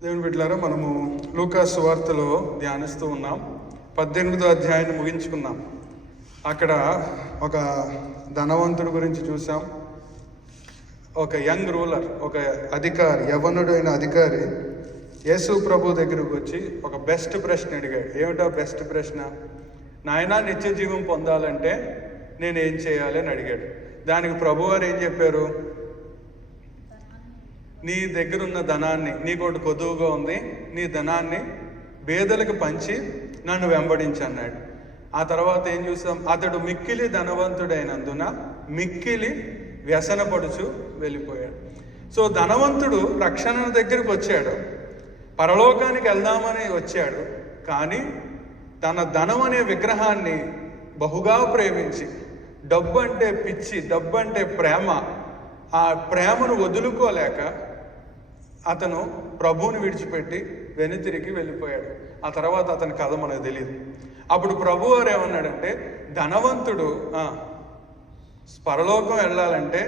దేవుని బిడ్డలారా, మనము లూకా సువార్తలో ధ్యానిస్తూ ఉన్నాం. 18వ అధ్యాయాన్ని ముగించుకున్నాం. అక్కడ ఒక ధనవంతుడి గురించి చూసాం. ఒక యంగ్ రూలర్, ఒక అధికారి, యవ్వనుడైన అధికారి యేసు ప్రభు దగ్గరకు వచ్చి ఒక బెస్ట్ ప్రశ్న అడిగాడు. ఏమిటా బెస్ట్ ప్రశ్న? నాయనా, నిత్య జీవం పొందాలంటే నేనేం చేయాలి అని అడిగాడు. దానికి ప్రభువారు ఏం చెప్పారు? నీ దగ్గర ఉన్న ధనాన్ని, నీకోటి కొదువుగా ఉంది, నీ ధనాన్ని పేదలకు పంచి నన్ను వెంబడించన్నాడు. ఆ తర్వాత ఏం చూసాం? అతడు మిక్కిలి ధనవంతుడైనందున మిక్కిలి వ్యసనపడుచు వెళ్ళిపోయాడు. సో ధనవంతుడు రక్షణ దగ్గరికి వచ్చాడు, పరలోకానికి వెళ్దామని వచ్చాడు. కానీ తన ధనం అనే విగ్రహాన్ని బహుగా ప్రేమించి, డబ్బు అంటే పిచ్చి, డబ్బు అంటే ప్రేమ, ఆ ప్రేమను వదులుకోలేక అతను ప్రభువుని విడిచిపెట్టి వెనుతిరిగి వెళ్ళిపోయాడు. ఆ తర్వాత అతని కథ మనకు తెలియదు. అప్పుడు ప్రభు వారు ఏమన్నాడంటే, ధనవంతుడు పరలోకం వెళ్ళాలంటే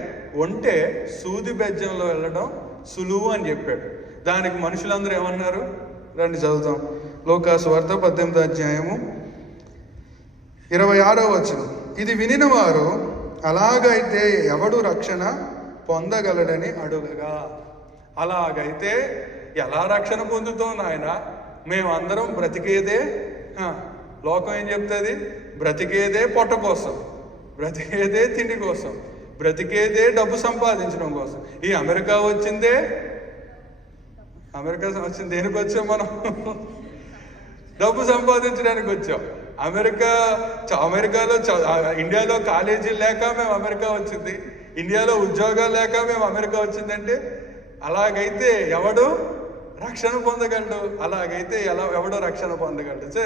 ఒంటే సూది బెజ్జంలో వెళ్ళడం సులువు అని చెప్పాడు. దానికి మనుషులందరూ ఏమన్నారు? రండి చదువుతాం. లూకా సువార్త 18వ అధ్యాయము 26వ వచనం. ఇది వినిన వారు, అలాగైతే ఎవడు రక్షణ పొందగలడని అడుగగా. అలాగైతే ఎలా రక్షణ పొందుతాం నాయన? మేమందరం బ్రతికేదే, లోకం ఏం చెప్తుంది? బ్రతికేదే పొట్ట కోసం, బ్రతికేదే తిండి కోసం, బ్రతికేదే డబ్బు సంపాదించడం కోసం. ఈ అమెరికా వచ్చింది దేనికి వచ్చాం మనం? డబ్బు సంపాదించడానికి వచ్చాం. అమెరికాలో ఇండియాలో కాలేజీలు లేక మేము అమెరికా వచ్చింది, ఇండియాలో ఉద్యోగాలు లేక మేము అమెరికా వచ్చిందంటే అలాగైతే ఎవడు రక్షణ పొందగలడు? అలాగైతే ఎవడో రక్షణ పొందగలడు? సో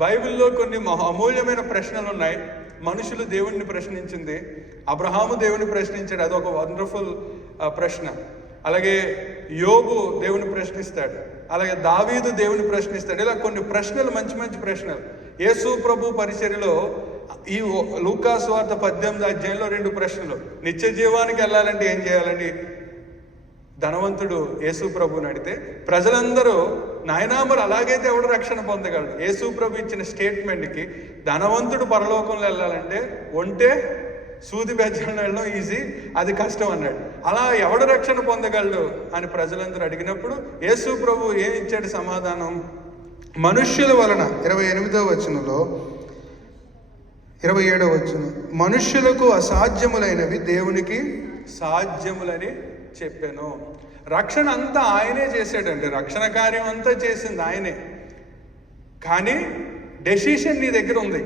బైబిల్లో కొన్ని అమూల్యమైన ప్రశ్నలు ఉన్నాయి. మనుషులు దేవుణ్ణి ప్రశ్నించింది, అబ్రహాము దేవుని ప్రశ్నించాడు, అదొక వండర్ఫుల్ ప్రశ్న. అలాగే యోబు దేవుని ప్రశ్నిస్తాడు, అలాగే దావీదు దేవుని ప్రశ్నిస్తాడు. ఇలా కొన్ని ప్రశ్నలు, మంచి మంచి ప్రశ్నలు. యేసు ప్రభు పరిచర్యలో ఈ లూకా సువార్త 18వ అధ్యాయంలో 2 ప్రశ్నలు. నిత్య జీవానికి వెళ్ళాలంటే ఏం చేయాలండి? ధనవంతుడు యేసు ప్రభుని అడిగితే ప్రజలందరూ, నాయనా మరి అలాగైతే ఎవడు రక్షణ పొందగలడు? యేసు ప్రభు ఇచ్చిన స్టేట్మెంట్కి ధనవంతుడు పరలోకంలో వెళ్ళాలంటే ఒంటే సూది బెజ్జంలో వెళ్ళడం ఈజీ, అది కష్టం అన్నాడు. అలా ఎవడు రక్షణ పొందగలడు అని ప్రజలందరూ అడిగినప్పుడు యేసు ప్రభు ఏమి ఇచ్చాడు సమాధానం? మనుష్యుల వలన 28వ వచనంలో 27వ వచనం, మనుష్యులకు అసాధ్యములైనవి దేవునికి సాధ్యములని చెప్పాను. రక్షణ అంతా ఆయనే చేశాడండి, రక్షణ కార్యం అంతా చేసింది ఆయనే. కానీ డెసిషన్ నీ దగ్గర ఉంది.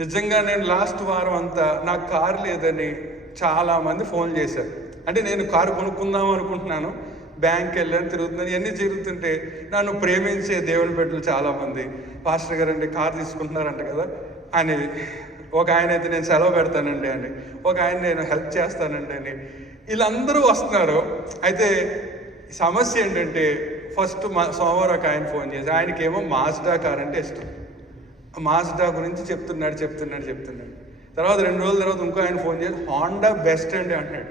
నిజంగా నేను లాస్ట్ వారం అంతా నాకు కారు లేదని చాలామంది ఫోన్ చేశారు. అంటే నేను కారు కొనుక్కుందాం అనుకుంటున్నాను, బ్యాంక్కి వెళ్ళాను, తిరుగుతున్నాను. ఇవన్నీ జరుగుతుంటే నన్ను ప్రేమించే దేవుని బిడ్డలు చాలామంది, పాస్టర్ గారు అండి కారు తీసుకుంటున్నారంట కదా అని. ఒక ఆయన అయితే నేను సెలవు పెడతానండి అని, ఒక ఆయన నేను హెల్ప్ చేస్తానండి అని, వీళ్ళందరూ వస్తున్నారు. అయితే సమస్య ఏంటంటే, ఫస్ట్ సోమవారం ఒక ఆయన ఫోన్ చేసి, ఆయనకేమో మాజ్డా కార్ అంటే ఇష్టం. మాజ్డా గురించి చెప్తున్నాడు. తర్వాత 2 రోజుల తర్వాత ఇంకో ఆయన ఫోన్ చేసి హోండా బెస్ట్ అండి అంటున్నాడు.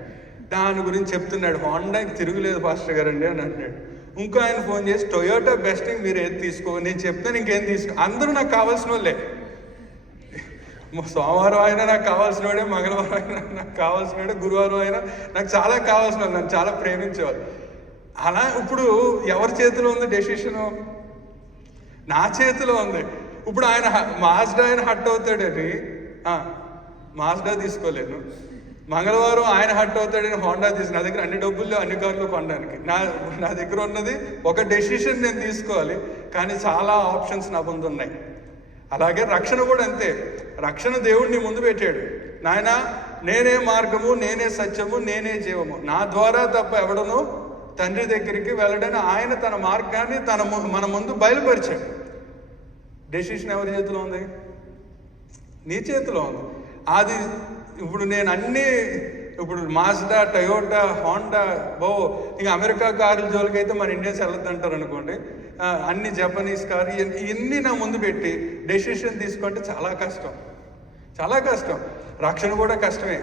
దాని గురించి చెప్తున్నాడు. హోండాకి తిరుగులేదు పాస్టర్ గారు అండి అని అంటున్నాడు. ఇంకో ఆయన ఫోన్ చేసి టొయోటా బెస్ట్, మీరు ఏది తీసుకో, నేను చెప్తాను ఇంకేం తీసుకో. అందరూ నాకు కావాల్సిన వాళ్ళే. సోమవారం అయినా నాకు కావాల్సిన వాడే, మంగళవారం అయినా నాకు కావాల్సిన వాడే, గురువారం అయినా నాకు చాలా కావాల్సిన వాళ్ళు, నన్ను చాలా ప్రేమించేవాళ్ళు. అలా ఇప్పుడు ఎవరి చేతిలో ఉంది డెసిషను? నా చేతిలో ఉంది. ఇప్పుడు ఆయన మాజ్డా ఆయన హట్ అవుతాడని మాజ్డా తీసుకోలేను, మంగళవారం ఆయన హట్ అవుతాడని హోండా నా దగ్గర అన్ని డబ్బుల్లో అన్ని కార్లు కొనడానికి. నా దగ్గర ఉన్నది ఒక డెసిషన్ నేను తీసుకోవాలి, కానీ చాలా ఆప్షన్స్ నా ముందు ఉన్నాయి. అలాగే రక్షణ కూడా అంతే. రక్షణ దేవుడిని ముందు పెట్టాడు. నాయన నేనే మార్గము, నేనే సత్యము, నేనే జీవము, నా ద్వారా తప్ప ఎవడను తండ్రి దగ్గరికి వెళ్ళడని ఆయన తన మార్గాన్ని మన ముందు బయలుపరిచాడు. డెసిషన్ ఎవరి చేతిలో ఉంది? నీ చేతిలో ఉంది. అది ఇప్పుడు నేను ఇప్పుడు మాజ్డా, టొయోటా, హోండా, ఇంకా అమెరికా కారుల జోలికి అయితే మన ఇండియన్స్ వెళ్ళొద్దంటారు అనుకోండి. అన్ని జపనీస్ కారు, ఇవన్నీ నా ముందు పెట్టి డెసిషన్ తీసుకుంటే చాలా కష్టం. రక్షణ కూడా కష్టమే.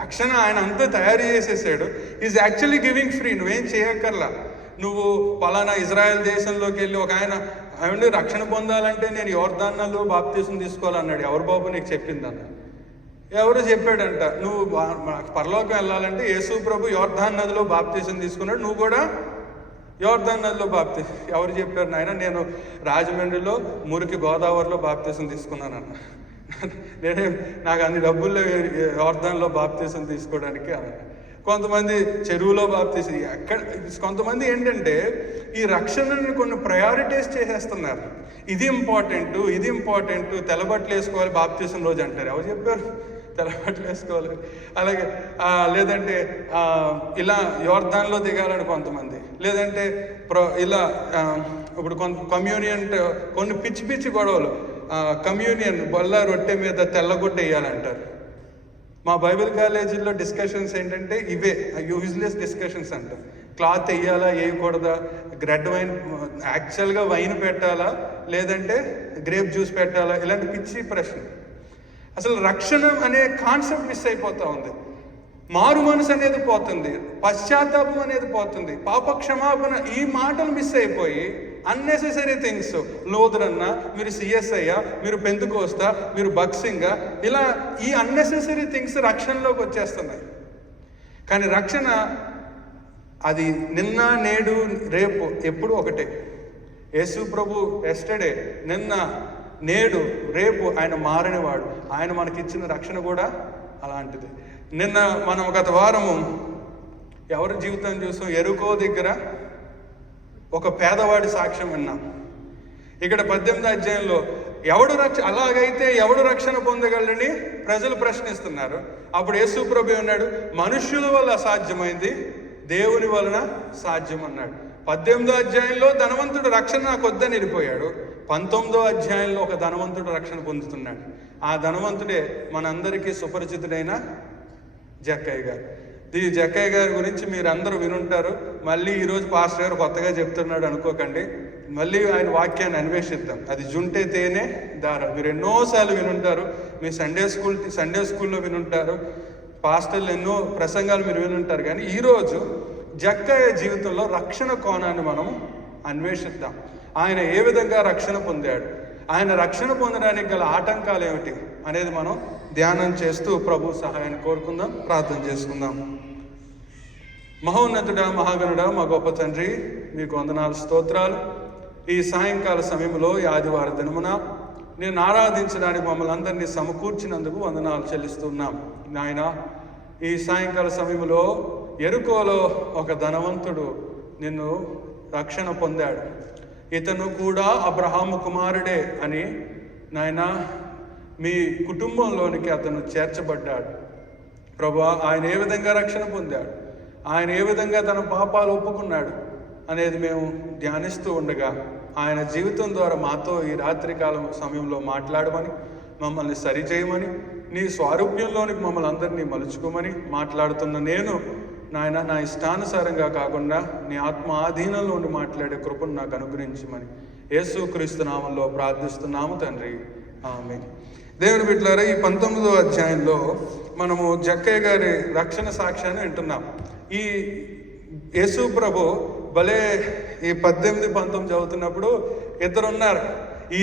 రక్షణ ఆయన అంతా తయారు చేసేసాడు. Is actually giving free. నువ్వేం చేయక్కర్లా. నువ్వు పలానా ఇజ్రాయెల్ దేశంలోకి వెళ్ళి ఒక ఆయన ఏమండి రక్షణ పొందాలంటే నేను యోర్దానులో బాప్తీసం తీసుకోవాలన్నాడు. ఎవరు బాబు నీకు చెప్పిందన్న? ఎవరు చెప్పాడంట? నువ్వు పరలోకం వెళ్ళాలంటే యేసు ప్రభు యోర్దాను నదిలో బాప్తీసం తీసుకున్నాడు, నువ్వు కూడా యోర్దాను నదిలో బాప్తీసం. ఎవరు చెప్పారు నాయన? నేను రాజమండ్రిలో మురికి గోదావరిలో బాప్తీసం తీసుకున్నానన్న. నాకు అన్ని డబ్బుల్లో యోర్దానులో బాప్తీసం తీసుకోవడానికి అన్న. కొంతమంది చెరువులో బాప్తీసం. కొంతమంది ఏంటంటే ఈ రక్షణని కొన్ని ప్రయారిటైజ్ చేసేస్తున్నారు. ఇది ఇంపార్టెంట్, తెల్లబట్టలు వేసుకోవాలి బాప్తీసం రోజు అంటారు. ఎవరు చెప్పారు తెల్లబట్టలు వేసుకోవాలి? అలాగే లేదంటే ఇలా యోర్దాన్లో దిగాలని కొంతమంది, లేదంటే ఇలా ఇప్పుడు కమ్యూనియన్, కొన్ని పిచ్చి గొడవలు. కమ్యూనియన్ బొల్ల రొట్టె మీద తెల్లగుడ్డ వేయాలంటారు. మా బైబిల్ కాలేజీలో డిస్కషన్స్ ఏంటంటే ఇవే యూజ్లెస్ డిస్కషన్స్ అంట. క్లాత్ వేయాలా వేయకూడదా, రెడ్ వైన్ యాక్చువల్గా వైన్ పెట్టాలా లేదంటే గ్రేప్ జ్యూస్ పెట్టాలా, ఇలాంటి పిచ్చి ప్రశ్న. అసలు రక్షణ అనే కాన్సెప్ట్ మిస్ అయిపోతూ ఉంది. మారు మనసు అనేది పోతుంది, పశ్చాత్తాపం అనేది పోతుంది, పాప క్షమాపణ, ఈ మాటలు మిస్ అయిపోయి అన్నెసెసరీ థింగ్స్, లోదరన్నా, మీరు సిఎస్ఐయా, మీరు పెంతుకోస్తా, మీరు బక్సింగా, ఇలా ఈ అన్నెసెసరీ థింగ్స్ రక్షణలోకి వచ్చేస్తున్నాయి. కానీ రక్షణ అది నిన్న నేడు రేపు ఎప్పుడు ఒకటే. యేసు ప్రభు ఎస్టర్డే, నిన్న, నేడు, రేపు ఆయన మారనివాడు. ఆయన మనకిచ్చిన రక్షణ కూడా అలాంటిది. నిన్న మనం గత వారము ఎవరి జీవితం చూసాం? ఎరుకో దగ్గర ఒక పేదవాడి సాక్ష్యం విన్నాం. ఇక్కడ 18వ అధ్యాయంలో అలాగైతే ఎవడు రక్షణ పొందగలడని ప్రజలు ప్రశ్నిస్తున్నారు. అప్పుడు యేసు ప్రభు అన్నాడు, మనుష్యుల వల్ల అసాధ్యమైంది దేవుని వలన సాధ్యం అన్నాడు. 18వ అధ్యాయంలో ధనవంతుడు రక్షణ నాకు వద్దని వెళ్ళిపోయాడు. 19వ అధ్యాయంలో ఒక ధనవంతుడు రక్షణ పొందుతున్నాడు. ఆ ధనవంతుడే మనందరికీ సుపరిచితుడైన జక్కయ్య గారు. ఈ జక్కయ్య గారి గురించి మీరు అందరూ వినుంటారు. మళ్ళీ ఈరోజు పాస్టర్ గారు కొత్తగా చెప్తున్నాడు అనుకోకండి. మళ్ళీ ఆయన వాక్యాన్ని అన్వేషిద్దాం. అది జుంటే తేనె దారం. మీరు ఎన్నోసార్లు వినుంటారు, మీ సండే స్కూల్లో వినుంటారు, పాస్టర్లు ఎన్నో ప్రసంగాలు మీరు వినుంటారు. కానీ ఈరోజు జక్కయ్య జీవితంలో రక్షణ కోణాన్ని మనం అన్వేషిద్దాం. ఆయన ఏ విధంగా రక్షణ పొందాడు, ఆయన రక్షణ పొందడానికి గల ఆటంకాలు ఏమిటి అనేది మనం ధ్యానం చేస్తూ ప్రభు సహాయాన్ని కోరుకుందాం, ప్రార్థన చేసుకుందాం. మహోన్నతుడా, మహాగణుడా, మా గొప్ప తండ్రి, మీకు వందనాలు, స్తోత్రాలు. ఈ సాయంకాల సమయంలో ఈ ఆదివారం దినమున నేను ఆరాధించడానికి మమ్మల్ని అందరినీ సమకూర్చినందుకు వందనాలు చెల్లిస్తున్నాం. నాయన, ఈ సాయంకాల సమయంలో ఎరుకోలో ఒక ధనవంతుడు నిన్ను రక్షణ పొందాడు. ఇతను కూడా అబ్రహాము కుమారుడే అని నాయన మీ కుటుంబంలోనికి అతను చేర్చబడ్డాడు. ప్రభువా, ఆయన ఏ విధంగా రక్షణ పొందాడు, ఆయన ఏ విధంగా తన పాపాలు ఒప్పుకున్నాడు అనేది మేము ధ్యానిస్తూ ఉండగా ఆయన జీవితం ద్వారా మాతో ఈ రాత్రికాలం సమయంలో మాట్లాడమని, మమ్మల్ని సరిచేయమని, నీ స్వారూప్యంలోనికి మమ్మల్ని అందరినీ మలుచుకోమని మాట్లాడుతున్న నేను నాయన, నా ఇష్టానుసారంగా కాకుండా నీ ఆత్మ ఆధీనంలో ఉండి మాట్లాడే కృపను నాకు అనుగ్రహించమని యేసుక్రీస్తు నామంలో ప్రార్థిస్తున్నాము తండ్రి, ఆమేన్. దేవుని బిడ్డలారా, ఈ 19వ అధ్యాయంలో మనము జక్కయ్య గారి రక్షణ సాక్ష్యాన్ని వింటున్నాం. ఈ యేసు ప్రభు భలే ఈ 18, 19 చదువుతున్నప్పుడు ఇద్దరున్నారు.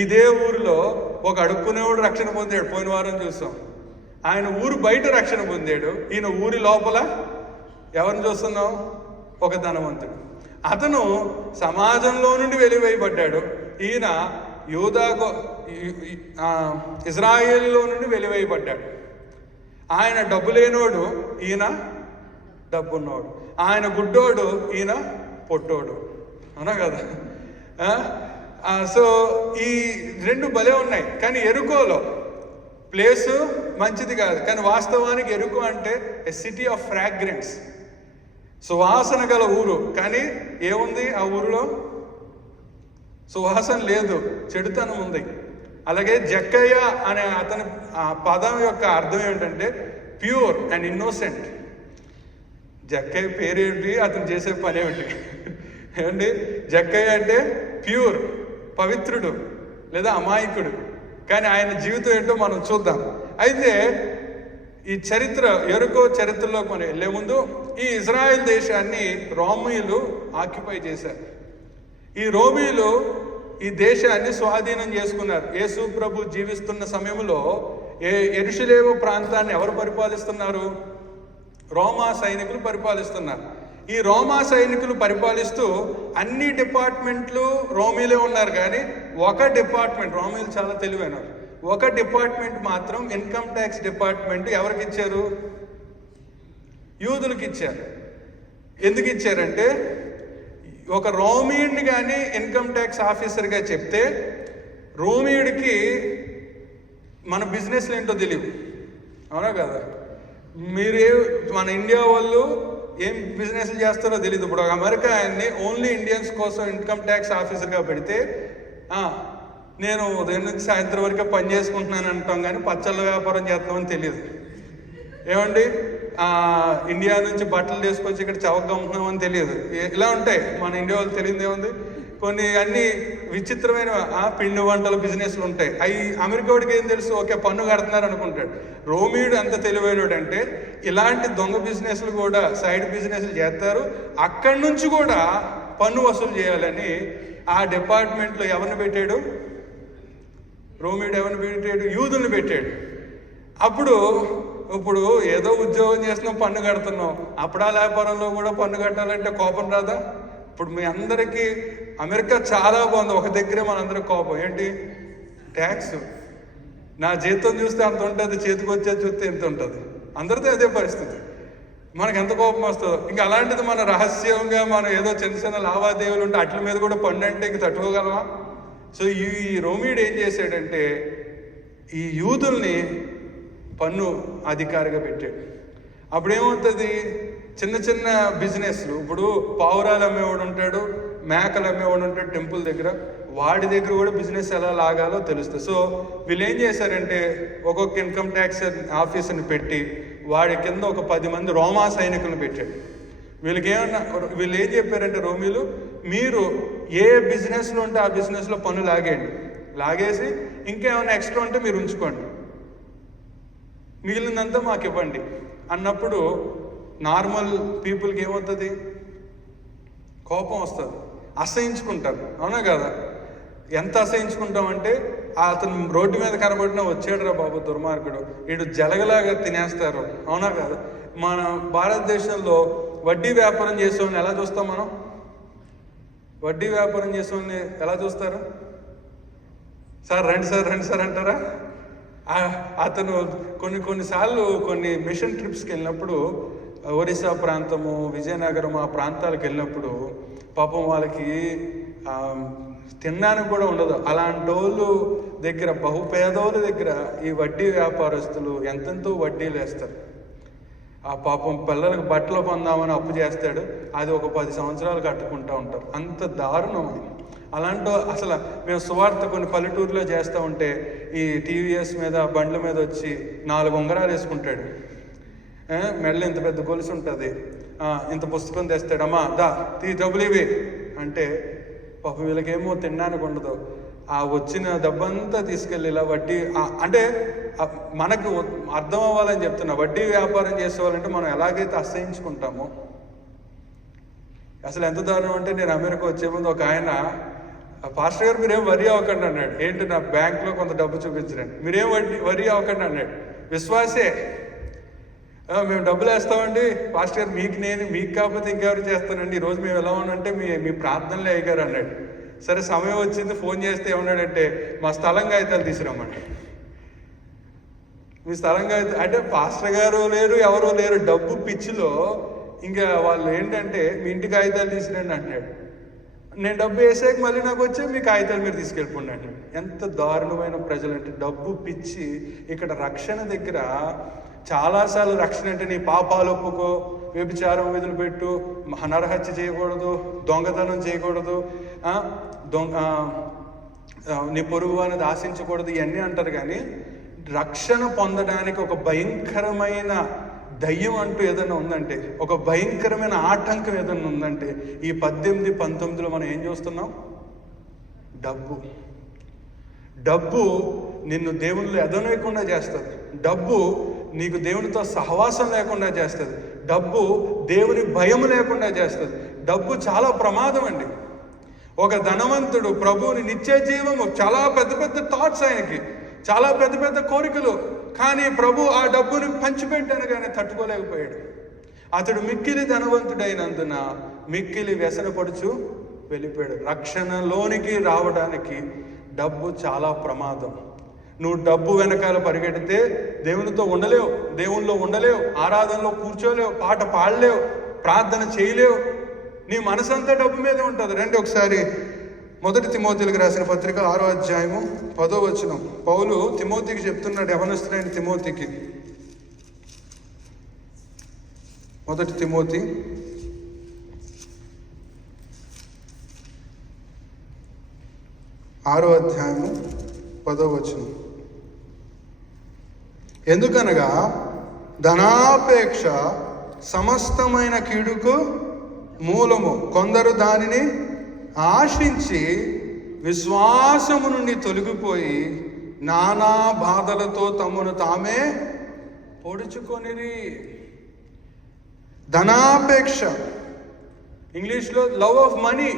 ఇదే ఊరిలో ఒక అడుక్కునేవాడు రక్షణ పొందాడు. పోయిన వారం చూసాం. ఆయన ఊరు బయట రక్షణ పొందాడు. ఈయన ఊరి లోపల ఎవరిని చూస్తున్నాం? ఒక ధనవంతుడు. అతను సమాజంలో నుండి వెలివేయబడ్డాడు. ఈయన ఇజ్రాయేలులో నుండి వెలివేయబడ్డాడు. ఆయన డబ్బు లేనోడు, ఈయన డబ్బున్నోడు. ఆయన గుడ్డోడు, ఈయన పొట్టోడు. అవునా కదా? సో ఈ రెండు భలే ఉన్నాయి. కానీ ఎరుకోలో ప్లేసు మంచిది కాదు. కానీ వాస్తవానికి ఎరుకో అంటే ఎ సిటీ ఆఫ్ ఫ్రాగ్రెన్స్, సువాసన గల ఊరు. కానీ ఏముంది ఆ ఊరిలో? సువాసన లేదు, చెడుతనం ఉంది. అలాగే జక్కయ్య అనే అతని ఆ పదం యొక్క అర్థం ఏంటంటే ప్యూర్ అండ్ ఇన్నోసెంట్. జక్కయ్య పేరేంటి, అతను చేసే పని ఏమిటి? ఏమండి, జక్కయ్య అంటే ప్యూర్, పవిత్రుడు లేదా అమాయకుడు. కానీ ఆయన జీవితం ఏంటో మనం చూద్దాం. అయితే ఈ చరిత్ర ఎరుకో చరిత్రలోకి మనం వెళ్ళే ముందు ఈ ఇజ్రాయెల్ దేశాన్ని రోమీయులు ఆక్యుపై చేశారు. ఈ రోమీయులు ఈ దేశాన్ని స్వాధీనం చేసుకున్నారు. యేసు ప్రభు జీవిస్తున్న సమయంలో యెరూషలేము ప్రాంతాన్ని ఎవరు పరిపాలిస్తున్నారు? రోమా సైనికులు పరిపాలిస్తున్నారు. ఈ రోమా సైనికులు పరిపాలిస్తూ అన్ని డిపార్ట్మెంట్లు రోమీలే ఉన్నారు, కానీ ఒక డిపార్ట్మెంట్, రోమీలు చాలా తెలివైనవారు, ఒక డిపార్ట్మెంట్ మాత్రం ఇన్కమ్ ట్యాక్స్ డిపార్ట్మెంట్ ఎవరికి ఇచ్చారు? యూదులకు ఇచ్చారు. ఎందుకు ఇచ్చారంటే ఒక రోమీయుడిని కానీ ఇన్కమ్ ట్యాక్స్ ఆఫీసర్గా చెప్తే రోమీయుడికి మన బిజినెస్లు ఏంటో తెలియదు, అవునా కదా? మన ఇండియా వాళ్ళు ఏం బిజినెస్లు చేస్తారో తెలియదు. ఇప్పుడు అమెరికా ఆయన్ని ఓన్లీ ఇండియన్స్ కోసం ఇన్కమ్ ట్యాక్స్ ఆఫీసర్గా పెడితే నేను ఉదయం నుంచి సాయంత్రం వరకే పని చేసుకుంటున్నాను అంటాం, కానీ పచ్చళ్ళ వ్యాపారం చేస్తున్నామని తెలియదు. ఏమండి, ఇండియా నుంచి బట్టలు తీసుకొచ్చి ఇక్కడ చవక అమ్ముతున్నామని తెలియదు. ఇలా ఉంటాయి మన ఇండియా వాళ్ళు. తెలియదు ఏముంది, కొన్ని అన్ని విచిత్రమైన పిండి వంటల బిజినెస్లు ఉంటాయి. అవి అమెరికా వాడికి ఏం తెలుసు, ఓకే పన్ను కడుతున్నారు అనుకుంటాడు. రోమీయుడు ఎంత తెలివైనడు అంటే ఇలాంటి దొంగ బిజినెస్లు కూడా, సైడ్ బిజినెస్లు చేస్తారు, అక్కడి నుంచి కూడా పన్ను వసూలు చేయాలని ఆ డిపార్ట్మెంట్లో ఎవరిని పెట్టాడు? రోమీయుడు ఎవరిని పెట్టాడు? యూదుల్ని పెట్టాడు. ఇప్పుడు ఏదో ఉద్యోగం చేస్తున్నాం, పన్ను కడుతున్నాం, అప్పుడా వ్యాపారంలో కూడా పన్ను కట్టాలంటే కోపం రాదా? ఇప్పుడు మీ అందరికీ అమెరికా చాలా బాగుంది, ఒక దగ్గరే మనందరికి కోపం ఏంటి? ట్యాక్స్. నా జీతం చూస్తే అంత ఉంటుంది, చేతికి వచ్చేది చూస్తే ఎంత ఉంటుంది, అందరితో అదే పరిస్థితి. మనకు ఎంత కోపం వస్తుందో. ఇంకా అలాంటిది మన రహస్యంగా మనం ఏదో చిన్న చిన్న లావాదేవీలు ఉంటే అట్ల మీద కూడా పన్ను అంటే ఇంక తట్టుకోగలమా? సో ఈ రోమీయుడు ఏం చేశాడంటే ఈ యూదుల్ని పన్ను అధికారిగా పెట్టాడు. అప్పుడేమవుతుంది, చిన్న చిన్న బిజినెస్లు, ఇప్పుడు పావురాలు అమ్మేవాడు ఉంటాడు, మేకలు అమ్మేవాడు ఉంటాడు టెంపుల్ దగ్గర, వాడి దగ్గర కూడా బిజినెస్ ఎలా లాగాలో తెలుస్తుంది. సో వీళ్ళు ఏం చేశారంటే ఒక్కొక్క ఇన్కమ్ ట్యాక్స్ ఆఫీసర్ని పెట్టి వాడి కింద ఒక 10 మంది రోమా సైనికులను పెట్టాడు. వీళ్ళు ఏం చెప్పారంటే రోమీలు, మీరు ఏ బిజినెస్లో ఉంటే ఆ బిజినెస్లో పన్ను లాగేసి ఇంకేమైనా ఎక్స్ట్రా ఉంటే మీరు ఉంచుకోండి, మిగిలినంతా మాకు ఇవ్వండి అన్నప్పుడు నార్మల్ పీపుల్కి ఏమవుతుంది? కోపం వస్తుంది, అసహించుకుంటారు, అవునా కదా? ఎంత అసహించుకుంటామంటే అతను రోడ్డు మీద కనబడినా వచ్చాడురా బాబు దుర్మార్గుడు, వీడు జలగలాగా తినేస్తారు, అవునా కదా? మన భారతదేశంలో వడ్డీ వ్యాపారం చేసేవాడిని ఎలా చూస్తాం మనం? వడ్డీ వ్యాపారం చేసేవాడిని ఎలా చూస్తారు? సార్ రండి సార్ అంటారా? అతను కొన్నిసార్లు కొన్ని మిషన్ ట్రిప్స్కి వెళ్ళినప్పుడు ఒరిస్సా ప్రాంతము, విజయనగరం ఆ ప్రాంతాలకు వెళ్ళినప్పుడు పాపం వాళ్ళకి తినడానికి కూడా ఉండదు. అలాంటి వాళ్ళు దగ్గర, బహుపేదోళ్ళ దగ్గర ఈ వడ్డీ వ్యాపారస్తులు ఎంతెంతో వడ్డీలు వేస్తారు. ఆ పాపం పిల్లలకు బట్టలు పొందామని అప్పు చేస్తాడు, అది ఒక 10 సంవత్సరాలు కట్టుకుంటూ ఉంటారు. అంత దారుణం. అలాంటి అసలు మేము సువార్త కొన్ని పల్లెటూరులో చేస్తూ ఉంటే ఈ టీవీఎస్ మీద బండ్ల మీద వచ్చి 4 ఉంగరాలు వేసుకుంటాడు, మెడలో ఇంత పెద్ద గొలుసు ఉంటుంది, ఇంత పుస్తకం తెస్తాడు, అమ్మా డబ్బులు ఇవి అంటే పాపం వీళ్ళకేమో తినడానికి ఉండదు. ఆ వచ్చిన డబ్బంతా తీసుకెళ్ళి ఇలా వడ్డీ, అంటే మనకు అర్థం అవ్వాలని చెప్తున్నా, వడ్డీ వ్యాపారం చేసేవాళ్ళంటే మనం ఎలాగైతే అసహించుకుంటామో, అసలు ఎంత దారుణం అంటే నేను అమెరికా వచ్చే ముందు ఒక ఆయన, పాస్టర్ గారు మీరేం వరి అవ్వకండి అన్నాడు. ఏంటి, నా బ్యాంక్లో కొంత డబ్బు చూపించండి, మీరేం వరి అవ్వకండి అన్నాడు. విశ్వాసే, మేము డబ్బులు వేస్తామండి పాస్టర్ గారు, మీకు కాకపోతే ఇంకెవరు చేస్తానండి, ఈరోజు మేము ఎలా ఉన్నామంటే మీ ప్రార్థనలే అయ్యారు అన్నాడు. సరే సమయం వచ్చింది, ఫోన్ చేస్తే ఏమన్నాడంటే మా స్థలం కాగితాలు తీసుకురమ్మని. మీ స్థలం కాగితాలు అంటే పాస్టర్ గారు లేరు, ఎవరో లేరు, డబ్బు పిచ్చిలో ఇంకా వాళ్ళు ఏంటంటే మీ ఇంటి కాగితాలు తీసుకురండి అంటున్నాడు. నేను డబ్బు వేసాక మళ్ళీ నాకు వచ్చే మీ కాగితాలు మీరు తీసుకెళ్ళిపోండి అంటున్నాడు. ఎంత దారుణమైన ప్రజలు అంటే డబ్బు పిచ్చి. ఇక్కడ రక్షణ దగ్గర చాలాసార్లు రక్షణ అంటే నీ పాపాలు ఒప్పుకో, వ్యభిచారం వదిలిపెట్టు, నరహత్య చేయకూడదు, దొంగతనం చేయకూడదు, నీ పొరుగు అనేది ఆశించకూడదు, ఇవన్నీ అంటారు. కానీ రక్షణ పొందడానికి ఒక భయంకరమైన దయ్యం అంటూ ఏదైనా ఉందంటే, ఒక భయంకరమైన ఆటంకం ఏదైనా ఉందంటే ఈ 18, 19లో మనం ఏం చూస్తున్నాం? డబ్బు నిన్ను దేవుళ్ళు ఎదనవేయకుండా చేస్తుంది. డబ్బు నీకు దేవునితో సహవాసం లేకుండా చేస్తుంది. డబ్బు దేవుని భయం లేకుండా చేస్తుంది. డబ్బు చాలా ప్రమాదం అండి. ఒక ధనవంతుడు ప్రభువుని నిత్య జీవము, చాలా పెద్ద పెద్ద థాట్స్ ఆయనకి, చాలా పెద్ద పెద్ద కోరికలు, కానీ ప్రభు ఆ డబ్బుని పంచిపెట్టాను కానీ తట్టుకోలేకపోయాడు. అతడు మిక్కిలి ధనవంతుడైనందున మిక్కిలి వ్యసనపడుచు వెళ్ళిపోయాడు. రక్షణలోనికి రావడానికి డబ్బు చాలా ప్రమాదం. నువ్వు డబ్బు వెనకాల పరిగెడితే దేవునితో ఉండలేవు, దేవునిలో ఉండలేవు, ఆరాధనలో కూర్చోలేవు, పాట పాడలేవు, ప్రార్థన చేయలేవు. నీ మనసంతా డబ్బు మీదే ఉంటుంది. రండి ఒకసారి 1 తిమోతికి రాసిన పత్రిక 6వ అధ్యాయము 10వ వచనం. పౌలు తిమోతికి చెప్తున్నాడు, యవనస్తుడైన తిమోతికి. 1 తిమోతి 6వ అధ్యాయము 10వ వచనం. ఎందుకనగా ధనాపేక్ష సమస్తమైన కీడుకు మూలము. కొందరు దానిని ఆశించి విశ్వాసము నుండి తొలగిపోయి నానా బాధలతో తమను తామే పొడుచుకొనిరి. ధనాపేక్ష, ఇంగ్లీష్లో లవ్ ఆఫ్ మనీ,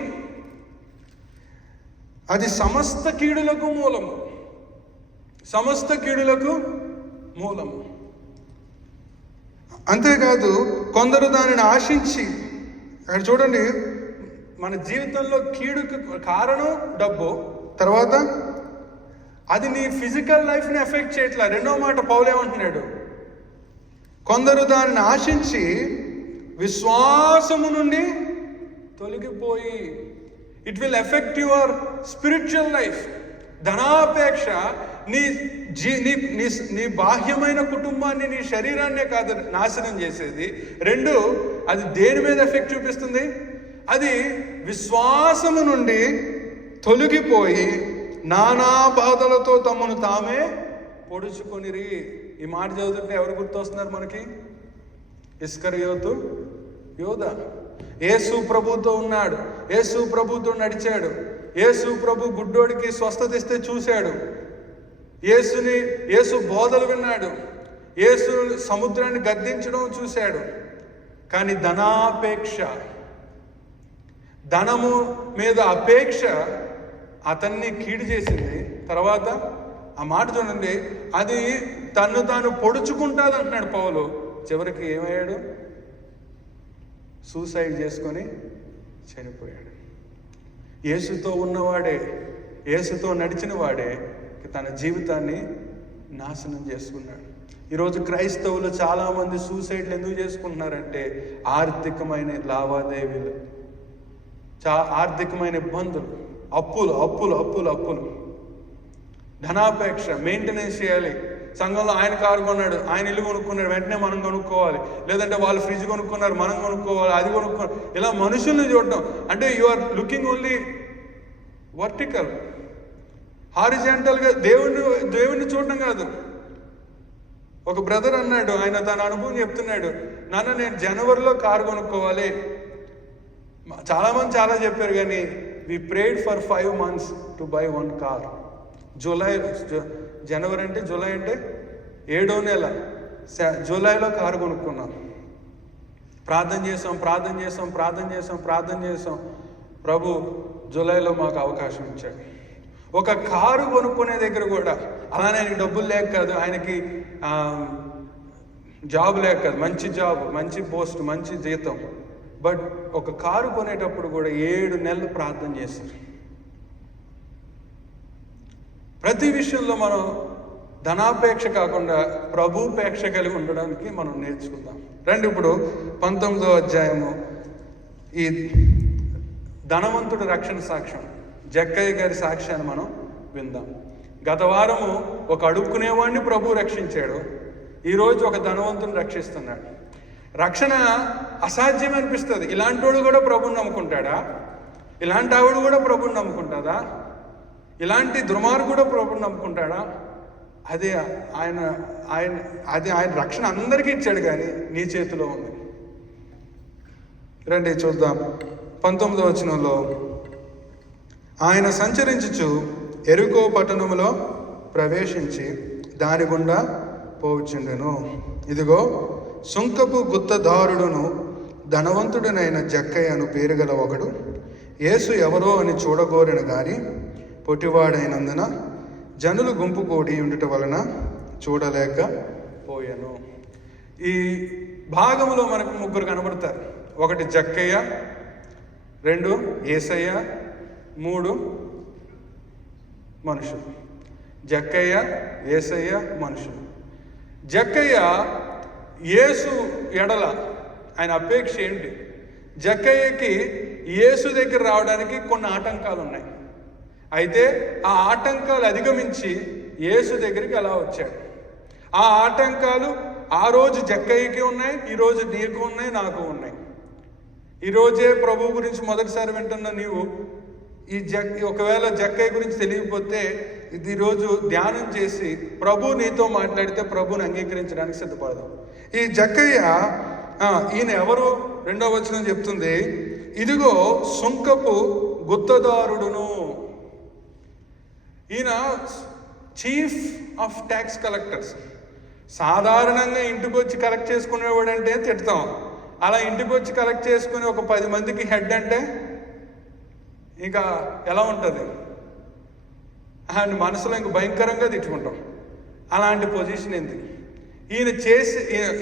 అది సమస్త కీడులకు మూలము. సమస్త కీడులకు మూలము. అంతేకాదు కొందరు దానిని ఆశించి, అక్కడ చూడండి, మన జీవితంలో కీడుకు కారణం డబ్బు. తర్వాత అది నీ ఫిజికల్ లైఫ్ని ఎఫెక్ట్ చేయట్లా. రెండో మాట పౌలు ఏమంటున్నాడు? కొందరు దానిని ఆశించి విశ్వాసము నుండి తొలగిపోయి. It will effect your spiritual life. ధనాపేక్ష నీ బాహ్యమైన కుటుంబాన్ని, నీ శరీరాన్నే కాదు నాశనం చేసేది. 2, అది దేని మీద ఎఫెక్ట్ చూపిస్తుంది? అది విశ్వాసము నుండి తొలగిపోయి నానా బాధలతో తమను తామే పొడుచుకొనిరి. ఈ మాట చదువుతుంటే ఎవరు గుర్తొస్తున్నారు మనకి? ఇస్కరియోతు యోధ. యేసు ప్రభుతో ఉన్నాడు, యేసు ప్రభుతో నడిచాడు, యేసు ప్రభు గుడ్డోడికి స్వస్థత ఇస్తే చూశాడు, యేసు బోధలు విన్నాడు, యేసు సముద్రాన్ని గద్దించడం చూశాడు. కానీ ధనాపేక్ష, ధనము మీద అపేక్ష అతన్ని కీడు చేసింది. తర్వాత ఆ మాట చూడండి, అది తను తాను పొడుచుకుంటుంది అంటున్నాడు పౌలు. చివరికి ఏమయ్యాడు? సూసైడ్ చేసుకొని చనిపోయాడు. యేసుతో ఉన్నవాడే, యేసుతో నడిచిన వాడే తన జీవితాన్ని నాశనం చేసుకున్నాడు. ఈరోజు క్రైస్తవులు చాలామంది సూసైడ్లు ఎందుకు చేసుకుంటున్నారంటే ఆర్థికమైన లావాదేవీలు, ఆర్థికమైన ఇబ్బందులు, అప్పులు అప్పులు అప్పులు అప్పులు, ధనాపేక్ష, మెయింటెనెన్స్ చేయాలి. సంఘంలో ఆయన కారు కొన్నాడు, ఆయన ఇల్లు కొనుక్కున్నాడు, వెంటనే మనం కొనుక్కోవాలి. లేదంటే వాళ్ళు ఫ్రిడ్జ్ కొనుక్కున్నారు, మనం కొనుక్కోవాలి, అది కొనుక్కోవాలి. ఇలా మనుషుల్ని చూడటం. అంటే you are looking only vertical, హారిజాంటల్గా. దేవుణ్ణి చూడటం కాదు. ఒక బ్రదర్ అన్నాడు, ఆయన తన అనుభవం చెప్తున్నాడు, నాన్న నేను జనవరిలో కారు కొనుక్కోవాలి. చాలామంది చాలా చెప్పారు, కానీ we prayed for 5 months to buy 1 car. జనవరి అంటే జూలై అంటే 7వ నెల, జూలైలో కారు కొనుక్కున్నాం. ప్రార్థన చేసాం. ప్రభు జూలైలో మాకు అవకాశం ఇచ్చాడు. ఒక కారు కొనుక్కునే దగ్గర కూడా అలానే ఆయనకి డబ్బులు లేక కాదు, ఆయనకి జాబ్ లేక కాదు, మంచి జాబ్, మంచి పోస్ట్, మంచి జీతం. బట్ ఒక కారు కొనేటప్పుడు కూడా 7 నెలలు ప్రార్థన చేశారు. ప్రతి విషయంలో మనం ధనాపేక్ష కాకుండా ప్రభుపేక్ష కలిగి ఉండడానికి మనం నేర్చుకుందాం. రండి ఇప్పుడు 19వ అధ్యాయము, ఈ ధనవంతుడి రక్షణ సాక్ష్యం, జక్కయ్య గారి సాక్ష్యాన్ని మనం విందాం. గత వారము ఒక అడుక్కునేవాడిని ప్రభు రక్షించాడు, ఈరోజు ఒక ధనవంతుని రక్షిస్తున్నాడు. రక్షణ అసాధ్యం అనిపిస్తుంది. ఇలాంటి వాడు కూడా ప్రభుని నమ్ముకుంటాడా? ఇలాంటి ఆవిడ కూడా ప్రభుని నమ్ముకుంటుందా? ఇలాంటి దుర్మార్గుడు కూడా ప్రభుని నమ్ముకుంటాడా? ఆయన రక్షణ అందరికీ ఇచ్చాడు, కానీ నీ చేతిలో ఉంది. రండి చూద్దాం. 19వ వచనంలో, ఆయన సంచరించుచు ఎరుకో పట్టణములో ప్రవేశించి దాని గుండా పోవచ్చుండెను. ఇదిగో సుంకపు గుత్తదారుడును ధనవంతుడనైన జక్కయ్యను పేరు గల ఒకడు యేసు ఎవరో అని చూడగోరెను గాని పొట్టివాడైనందున జనులు గుంపు కూడి ఉండుట వలన చూడలేకపోయాను. ఈ భాగంలో మనకు ముగ్గురు కనబడతారు. ఒకటి జక్కయ్య, 2 యేసయ్య, 3 మనుషులు. జక్కయ్య, యేసయ్య, మనుషులు. జక్కయ్య యేసు ఎడల ఆయన అపేక్ష ఏంటి? జక్కయ్యకి యేసు దగ్గర రావడానికి కొన్ని ఆటంకాలు ఉన్నాయి. అయితే ఆ ఆటంకాలు అధిగమించి యేసు దగ్గరికి ఎలా వచ్చాడు? ఆ ఆటంకాలు ఆ రోజు జక్కయ్యకి ఉన్నాయి, ఈరోజు నీకు ఉన్నాయి, నాకు ఉన్నాయి. ఈరోజే ప్రభు గురించి మొదటిసారి వింటున్న నీవు ఒకవేళ జక్కయ్య గురించి తెలియకపోతే ఇది ఈరోజు ధ్యానం చేసి ప్రభు నీతో మాట్లాడితే ప్రభుని అంగీకరించడానికి సిద్ధపడదాం. ఈ జక్కయ్య ఈయన ఎవరు? 2వ వచనం చెప్తుంది, ఇదిగో సుంకపు గుత్తదారుడును. ఈయన చీఫ్ ఆఫ్ ట్యాక్స్ కలెక్టర్స్. సాధారణంగా ఇంటికి వచ్చి కలెక్ట్ చేసుకునేవాడు అంటే తిడతాం. అలా ఇంటికి వచ్చి కలెక్ట్ చేసుకుని ఒక 10 మందికి హెడ్ అంటే ఇంకా ఎలా ఉంటుంది? ఆయన మనసులో ఇంక భయంకరంగా తిట్టుకుంటాం. అలాంటి పొజిషన్ ఏంది?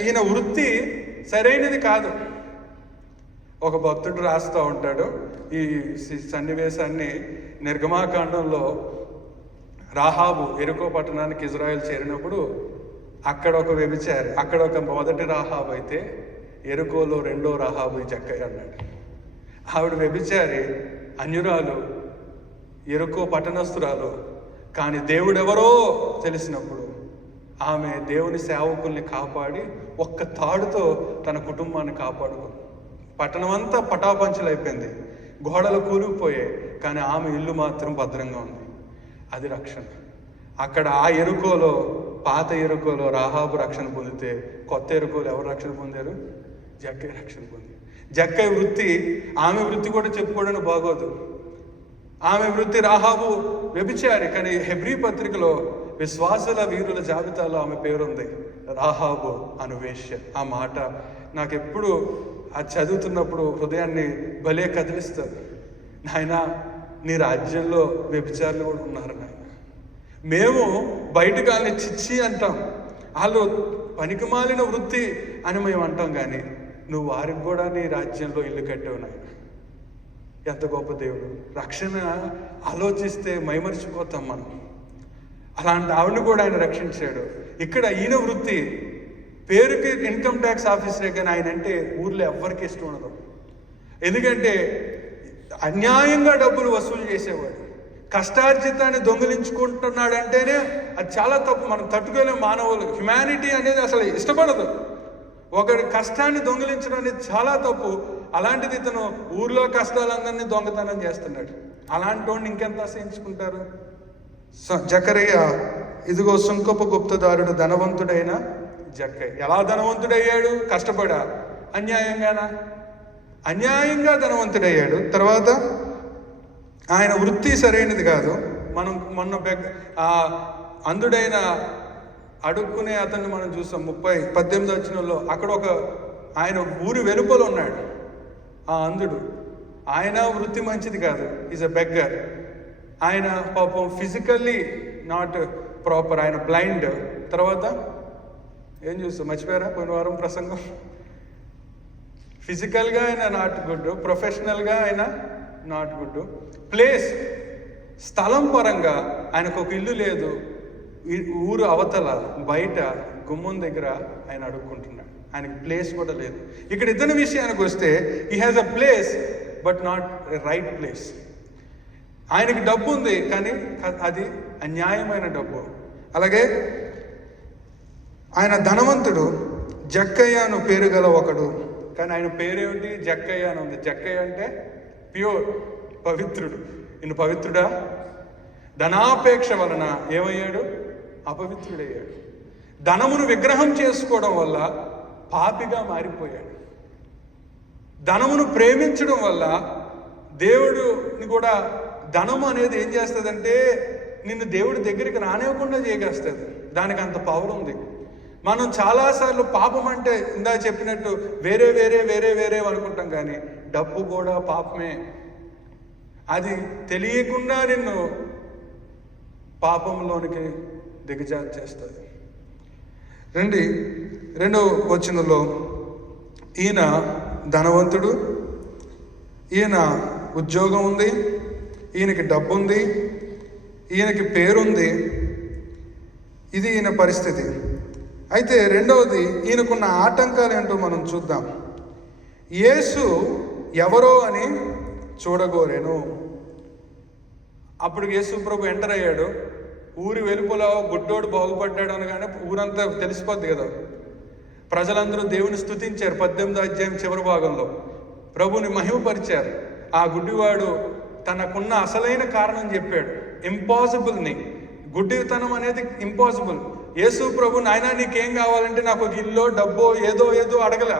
ఈయన వృత్తి సరైనది కాదు. ఒక భక్తుడు రాస్తూ ఉంటాడు ఈ సన్నివేశాన్ని. నిర్గమాకాండంలో రాహాబు ఎరుకో పట్టణానికి ఇజ్రాయెల్ చేరినప్పుడు అక్కడ ఒక వ్యభిచారి, అక్కడ ఒక మొదటి రాహాబు అయితే ఎరుకోలో 2వ రాహాబు ఈ జక్కయ్య అన్నాడు. ఆవిడ వ్యభిచారి, అన్యురాలు, ఎరుకో పట్టణస్థురాలు. కానీ దేవుడెవరో తెలిసినప్పుడు ఆమె దేవుని సేవకుల్ని కాపాడి ఒక్క తాడుతో తన కుటుంబాన్ని కాపాడుకుంది. పట్టణం అంతా పటాపంచలు అయిపోయింది, గోడలు కూలిపోయాయి, కానీ ఆమె ఇల్లు మాత్రం భద్రంగా ఉంది. అది రక్షణ. అక్కడ ఆ ఎరుకోలో, పాత ఎరుకోలో రాహాబు రక్షణ పొందితే కొత్త ఎరుకోలో ఎవరు రక్షణ పొందారు? జక్కయ్య రక్షణ పొంది. జక్కయ్య వృత్తి, ఆమె వృత్తి కూడా చెప్పుకోవడానికి బాగోదు. ఆమె వృత్తి రాహాబు వ్యభిచారి, కానీ హెబ్రీ పత్రికలో విశ్వాసుల వీరుల జాబితాలో ఆమె పేరుంది, రాహాబు అను వేశ్య. ఆ మాట నాకెప్పుడు అది చదువుతున్నప్పుడు హృదయాన్ని భలే కదిలిస్తారు. నాయన, నీ రాజ్యంలో వ్యభిచారులు కూడా ఉన్నారు నాయన. మేము బయటకు వాళ్ళని చిచ్చి అంటాం, వాళ్ళు పనికిమాలిన వృత్తి అని మేము అంటాం, కానీ నువ్వు వారికి కూడా నీ రాజ్యంలో ఇల్లు కట్టావు నాయన. ఎంత గొప్ప దేవుడు! రక్షణ ఆలోచిస్తే మైమరిచిపోతాం మనం. అలాంటి ఆవిడని కూడా ఆయన రక్షించాడు. ఇక్కడ ఈయన వృత్తి పేరుకి ఇన్కమ్ ట్యాక్స్ ఆఫీసరే, కానీ ఆయన అంటే ఊర్లో ఎవ్వరికి ఇష్టం ఉండదు. ఎందుకంటే అన్యాయంగా డబ్బులు వసూలు చేసేవాడు. కష్టార్జితాన్ని దొంగిలించుకుంటున్నాడంటేనే అది చాలా తప్పు. మనం తట్టుకోలేం. మానవులు హ్యుమానిటీ అనేది అసలు ఇష్టపడదు. ఒకడి కష్టాన్ని దొంగిలించడం అనేది చాలా తప్పు. అలాంటిది ఇతను ఊర్లో కష్టాలందరినీ దొంగతనం చేస్తున్నాడు. అలాంటి వాడిని ఇంకెంత ఆశయించుకుంటారు? జకరయ్య, ఇదిగో సుంకపు గుప్తదారుడు ధనవంతుడైన జక్కయ్య. ఎలా ధనవంతుడయ్యాడు? కష్టపడా? అన్యాయంగానా? అన్యాయంగా ధనవంతుడయ్యాడు. తర్వాత ఆయన వృత్తి సరైనది కాదు. మనం మొన్న అంధుడైన అడుక్కునే అతన్ని మనం చూస్తాం 18 వచనంలో. అక్కడ ఒక ఆయన ఊరి వెలుపల ఉన్నాడు ఆ అంధుడు. ఆయన వృత్తి మంచిది కాదు, ఈజ్ అ బెగ్గర్. ఆయన పాపం ఫిజికల్లీ నాట్ ప్రాపర్, ఆయన బ్లైండ్. తర్వాత ఏం చూస్తాం? మర్చిపోయారా పోయిన వారం ప్రసంగం? ఫిజికల్గా ఆయన నాట్ గుడ్, ప్రొఫెషనల్గా ఆయన నాట్ గుడ్. ప్లేస్, స్థలం పరంగా ఆయనకు ఒక ఇల్లు లేదు. ఊరు అవతల బయట గుమ్మం దగ్గర ఆయన అడుక్కుంటున్నాడు. ఆయనకి ప్లేస్ కూడా లేదు. ఇక్కడ ఇతని విషయానికి వస్తే he has a place but not right place. ఆయనకి డబ్బు ఉంది, కానీ అది అన్యాయమైన డబ్బు. అలాగే ఆయన ధనవంతుడు, జక్కయ్యను పేరు గల ఒకడు. కానీ ఆయన పేరేమిటి? జక్కయ్య అని ఉంది. జక్కయ్య అంటే ప్యూర్, పవిత్రుడు. ఈయన పవిత్రుడా? ధనాపేక్ష వలన ఏమయ్యాడు? అపవిత్రుడయ్యాడు. ధనమును విగ్రహం చేసుకోవడం వల్ల పాపిగా మారిపోయాడు. ధనమును ప్రేమించడం వల్ల దేవుడిని కూడా, ధనము అనేది ఏం చేస్తుందంటే నిన్ను దేవుడి దగ్గరికి రానివ్వకుండా చేయగేస్తుంది. దానికి అంత పవర్ ఉంది. మనం చాలాసార్లు పాపం అంటే ఇందాక చెప్పినట్టు వేరే వేరే వేరే వేరే అనుకుంటాం, కానీ డబ్బు కూడా పాపమే. అది తెలియకుండా నిన్ను పాపంలోనికి దిగజార్చేస్తుంది. రెండో వచనంలో ఈయన ధనవంతుడు, ఈయన ఉద్యోగం ఉంది, ఈయనకి డబ్బు ఉంది, ఈయనకి పేరుంది, ఇది ఈయన పరిస్థితి. అయితే రెండవది, ఈయనకున్న ఆటంకాలు ఏంటో మనం చూద్దాం. యేసు ఎవరో అని చూడగోరేను. అప్పుడు యేసు ప్రభు ఎంటర్ అయ్యాడు. ఊరి వెలుపల గుడ్డోడు బాగుపడ్డాడు అనగానే ఊరంతా తెలిసిపోద్ది కదా. ప్రజలందరూ దేవుని స్తుతించారు. 18వ అధ్యాయం చివరి భాగంలో ప్రభుని మహిమపరిచారు. ఆ గుడ్డివాడు తనకున్న అసలైన కారణం చెప్పాడు. ఇంపాసిబుల్ని, గుడ్డితనం అనేది ఇంపాసిబుల్. యేసు ప్రభు, నాయనా నీకేం కావాలంటే నాకు ఒక ఇల్లు, డబ్బో, ఏదో అడగల.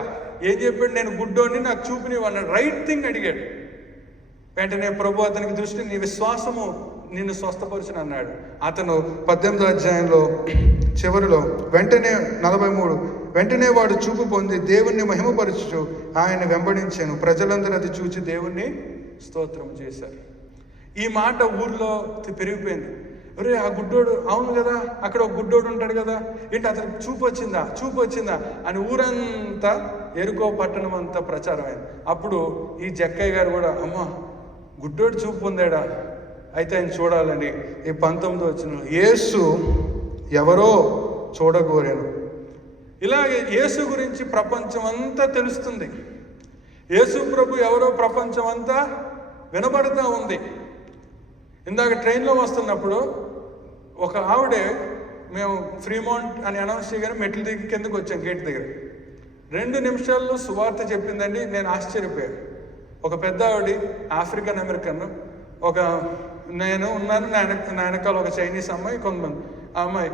ఏం చెప్పాడు? నేను గుడ్డోని, నాకు చూపునివన్నాడు. రైట్ థింగ్ అడిగాడు. వెంటనే ప్రభు అతనికి దృష్టి, నీ విశ్వాసము నిన్ను స్వస్థపరచును అన్నాడు. అతను 18వ అధ్యాయంలో చివరిలో వెంటనే 43, వెంటనే వాడు చూపు పొంది దేవుణ్ణి మహిమపరచుచు ఆయన వెంబడించాను. ప్రజలందరూ అది చూచి దేవుణ్ణి స్తోత్రం చేశారు. ఈ మాట ఊర్లో పెరిగిపోయింది. అరే ఆ గుడ్డోడు, అవును కదా, అక్కడ ఒక గుడ్డోడు ఉంటాడు కదా, ఏంటి అతనికి చూపు వచ్చిందా అని ఊరంతా, ఎరుకో పట్టణం అంతా ప్రచారమైంది. అప్పుడు ఈ జక్కయ్య గారు కూడా, అమ్మా గుడ్డోడు చూపు పొందాడా, అయితే ఆయన చూడాలని ఈ 19వ వచనం, యేసు ఎవరో చూడగోరాను. ఇలాగే యేసు గురించి ప్రపంచం అంతా తెలుస్తుంది. యేసు ప్రభు ఎవరో ప్రపంచం అంతా వినబడుతూ ఉంది. ఇందాక ట్రైన్లో వస్తున్నప్పుడు ఒక ఆవిడే, మేము ఫ్రీమౌంట్ అని అనౌన్స్ చేయగానే మెట్లు దిగి కిందకు వచ్చాం గేట్ దగ్గర. 2 నిమిషాల్లో సువార్త చెప్పిందండి. నేను ఆశ్చర్యపోయాను. ఒక పెద్ద ఆవిడ, ఆఫ్రికన్ అమెరికన్, నేను ఉన్నాను, నా వెనకాల ఒక చైనీస్ అమ్మాయి, కొంతమంది. ఆ అమ్మాయి,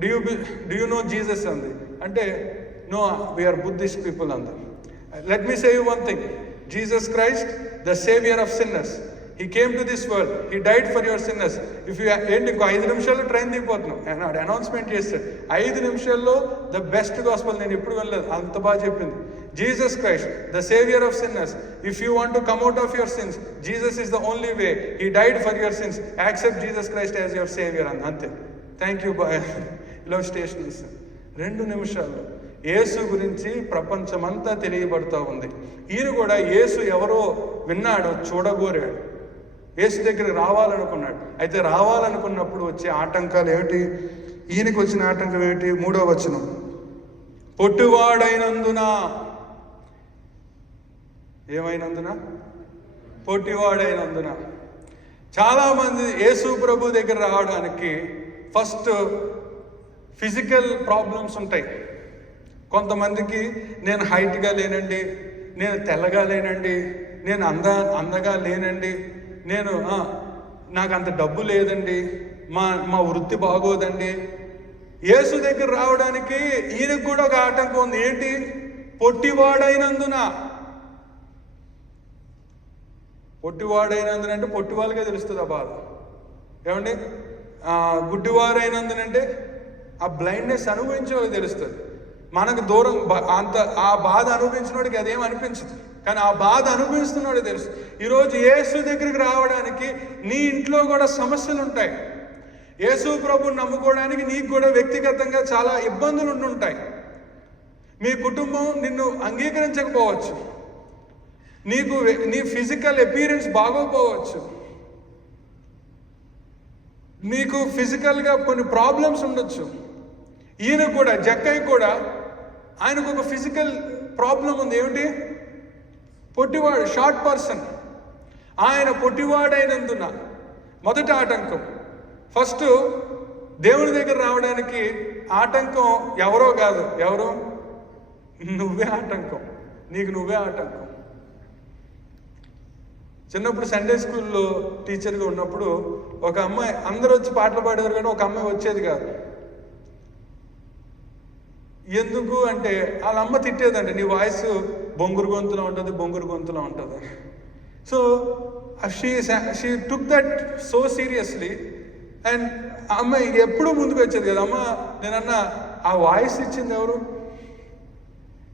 డూ యూ నో జీసస్ అంది. అంటే నో, వీఆర్ బుద్ధిస్ట్ పీపుల్ అంది. Let me say you one thing, Jesus Christ the saviour of sinners, he came to this world, he died for your sinners. If you ఏంటి, ఇంకో 5 నిమిషాల్లో train దిగిపోతున్నాం, announcement చేస్తాడు. 5 నిమిషాల్లో the best gospel నేను ఎప్పుడు వెళ్ళలేదు, అంత బాగా చెప్పింది. Jesus Christ, the Savior of sinners. If you want to come out of your sins, Jesus is the only way. He died for your sins. Accept Jesus Christ as your Savior. Ante. Thank you. Love stations. 2 నిమిషాల్లో యేసు గురించి ప్రపంచమంతా తెలియబడుతూ ఉంది. ఈయన కూడా యేసు ఎవరో విన్నాడు, చూడగోరాడు, యేసు దగ్గరికి రావాలనుకున్నాడు. అయితే రావాలనుకున్నప్పుడు వచ్చే ఆటంకాలు ఏమిటి? ఈయనకి వచ్చిన ఆటంకం ఏమిటి? 3వ వచనం, పొట్టివాడైనందున. ఏమైనందున? పొట్టివాడైనందున. చాలామంది యేసు ప్రభు దగ్గర రావడానికి ఫస్ట్ ఫిజికల్ ప్రాబ్లమ్స్ ఉంటాయి. కొంతమందికి నేను హైట్గా లేనండి, నేను తెల్లగా లేనండి, నేను అందగా లేనండి, నాకు అంత డబ్బు లేదండి, మా వృత్తి బాగోదండి. యేసు దగ్గర రావడానికి ఈయనకు కూడా ఒక ఆటంకం ఉంది. ఏంటి? పొట్టివాడైనందున. పొట్టివాడైనందునంటే పొట్టి వాళ్ళకే తెలుస్తుంది ఆ బాధ. ఏమండి? గుడ్డివారైనందునంటే ఆ బ్లైండ్నెస్ అనుభవించే వాళ్ళకి తెలుస్తుంది. మనకు దూరం ఆ బాధ అనుభవించినోడికి అదేం అనిపించదు, కానీ ఆ బాధ అనుభవిస్తున్నోడే తెలుసు. ఈరోజు యేసు దగ్గరికి రావడానికి నీ ఇంట్లో కూడా సమస్యలు ఉంటాయి. యేసు ప్రభుని నమ్ముకోవడానికి నీకు కూడా వ్యక్తిగతంగా చాలా ఇబ్బందులు ఉండుంటాయి. మీ కుటుంబం నిన్ను అంగీకరించకపోవచ్చు, నీ ఫిజికల్ అపీరెన్స్ బాగోపోవచ్చు, నీకు ఫిజికల్గా కొన్ని ప్రాబ్లమ్స్ ఉండొచ్చు. ఈయన కూడా, జక్కయ్య కూడా, ఆయనకు ఒక ఫిజికల్ ప్రాబ్లం ఉంది. ఏమిటి? పొట్టివాడు, షార్ట్ పర్సన్. ఆయన పొట్టివాడైనందున మొదటి ఆటంకం. ఫస్ట్ దేవుని దగ్గర రావడానికి ఆటంకం ఎవరో కాదు, ఎవరో నువ్వే ఆటంకం, నీకు నువ్వే ఆటంకం. చిన్నప్పుడు సండే స్కూల్లో టీచర్గా ఉన్నప్పుడు ఒక అమ్మాయి, అందరూ వచ్చి పాటలు పాడేవారు కానీ ఒక అమ్మాయి వచ్చేది కాదు. ఎందుకు అంటే వాళ్ళ అమ్మ తిట్టేదండి, నీ వాయిస్ బొంగురు గొంతులో ఉంటుంది. So she took that so seriously. And అమ్మాయి ఎప్పుడూ ముందుకు వచ్చేది కదా. అమ్మ, నేనన్నా ఆ వాయిస్ ఇచ్చింది ఎవరు?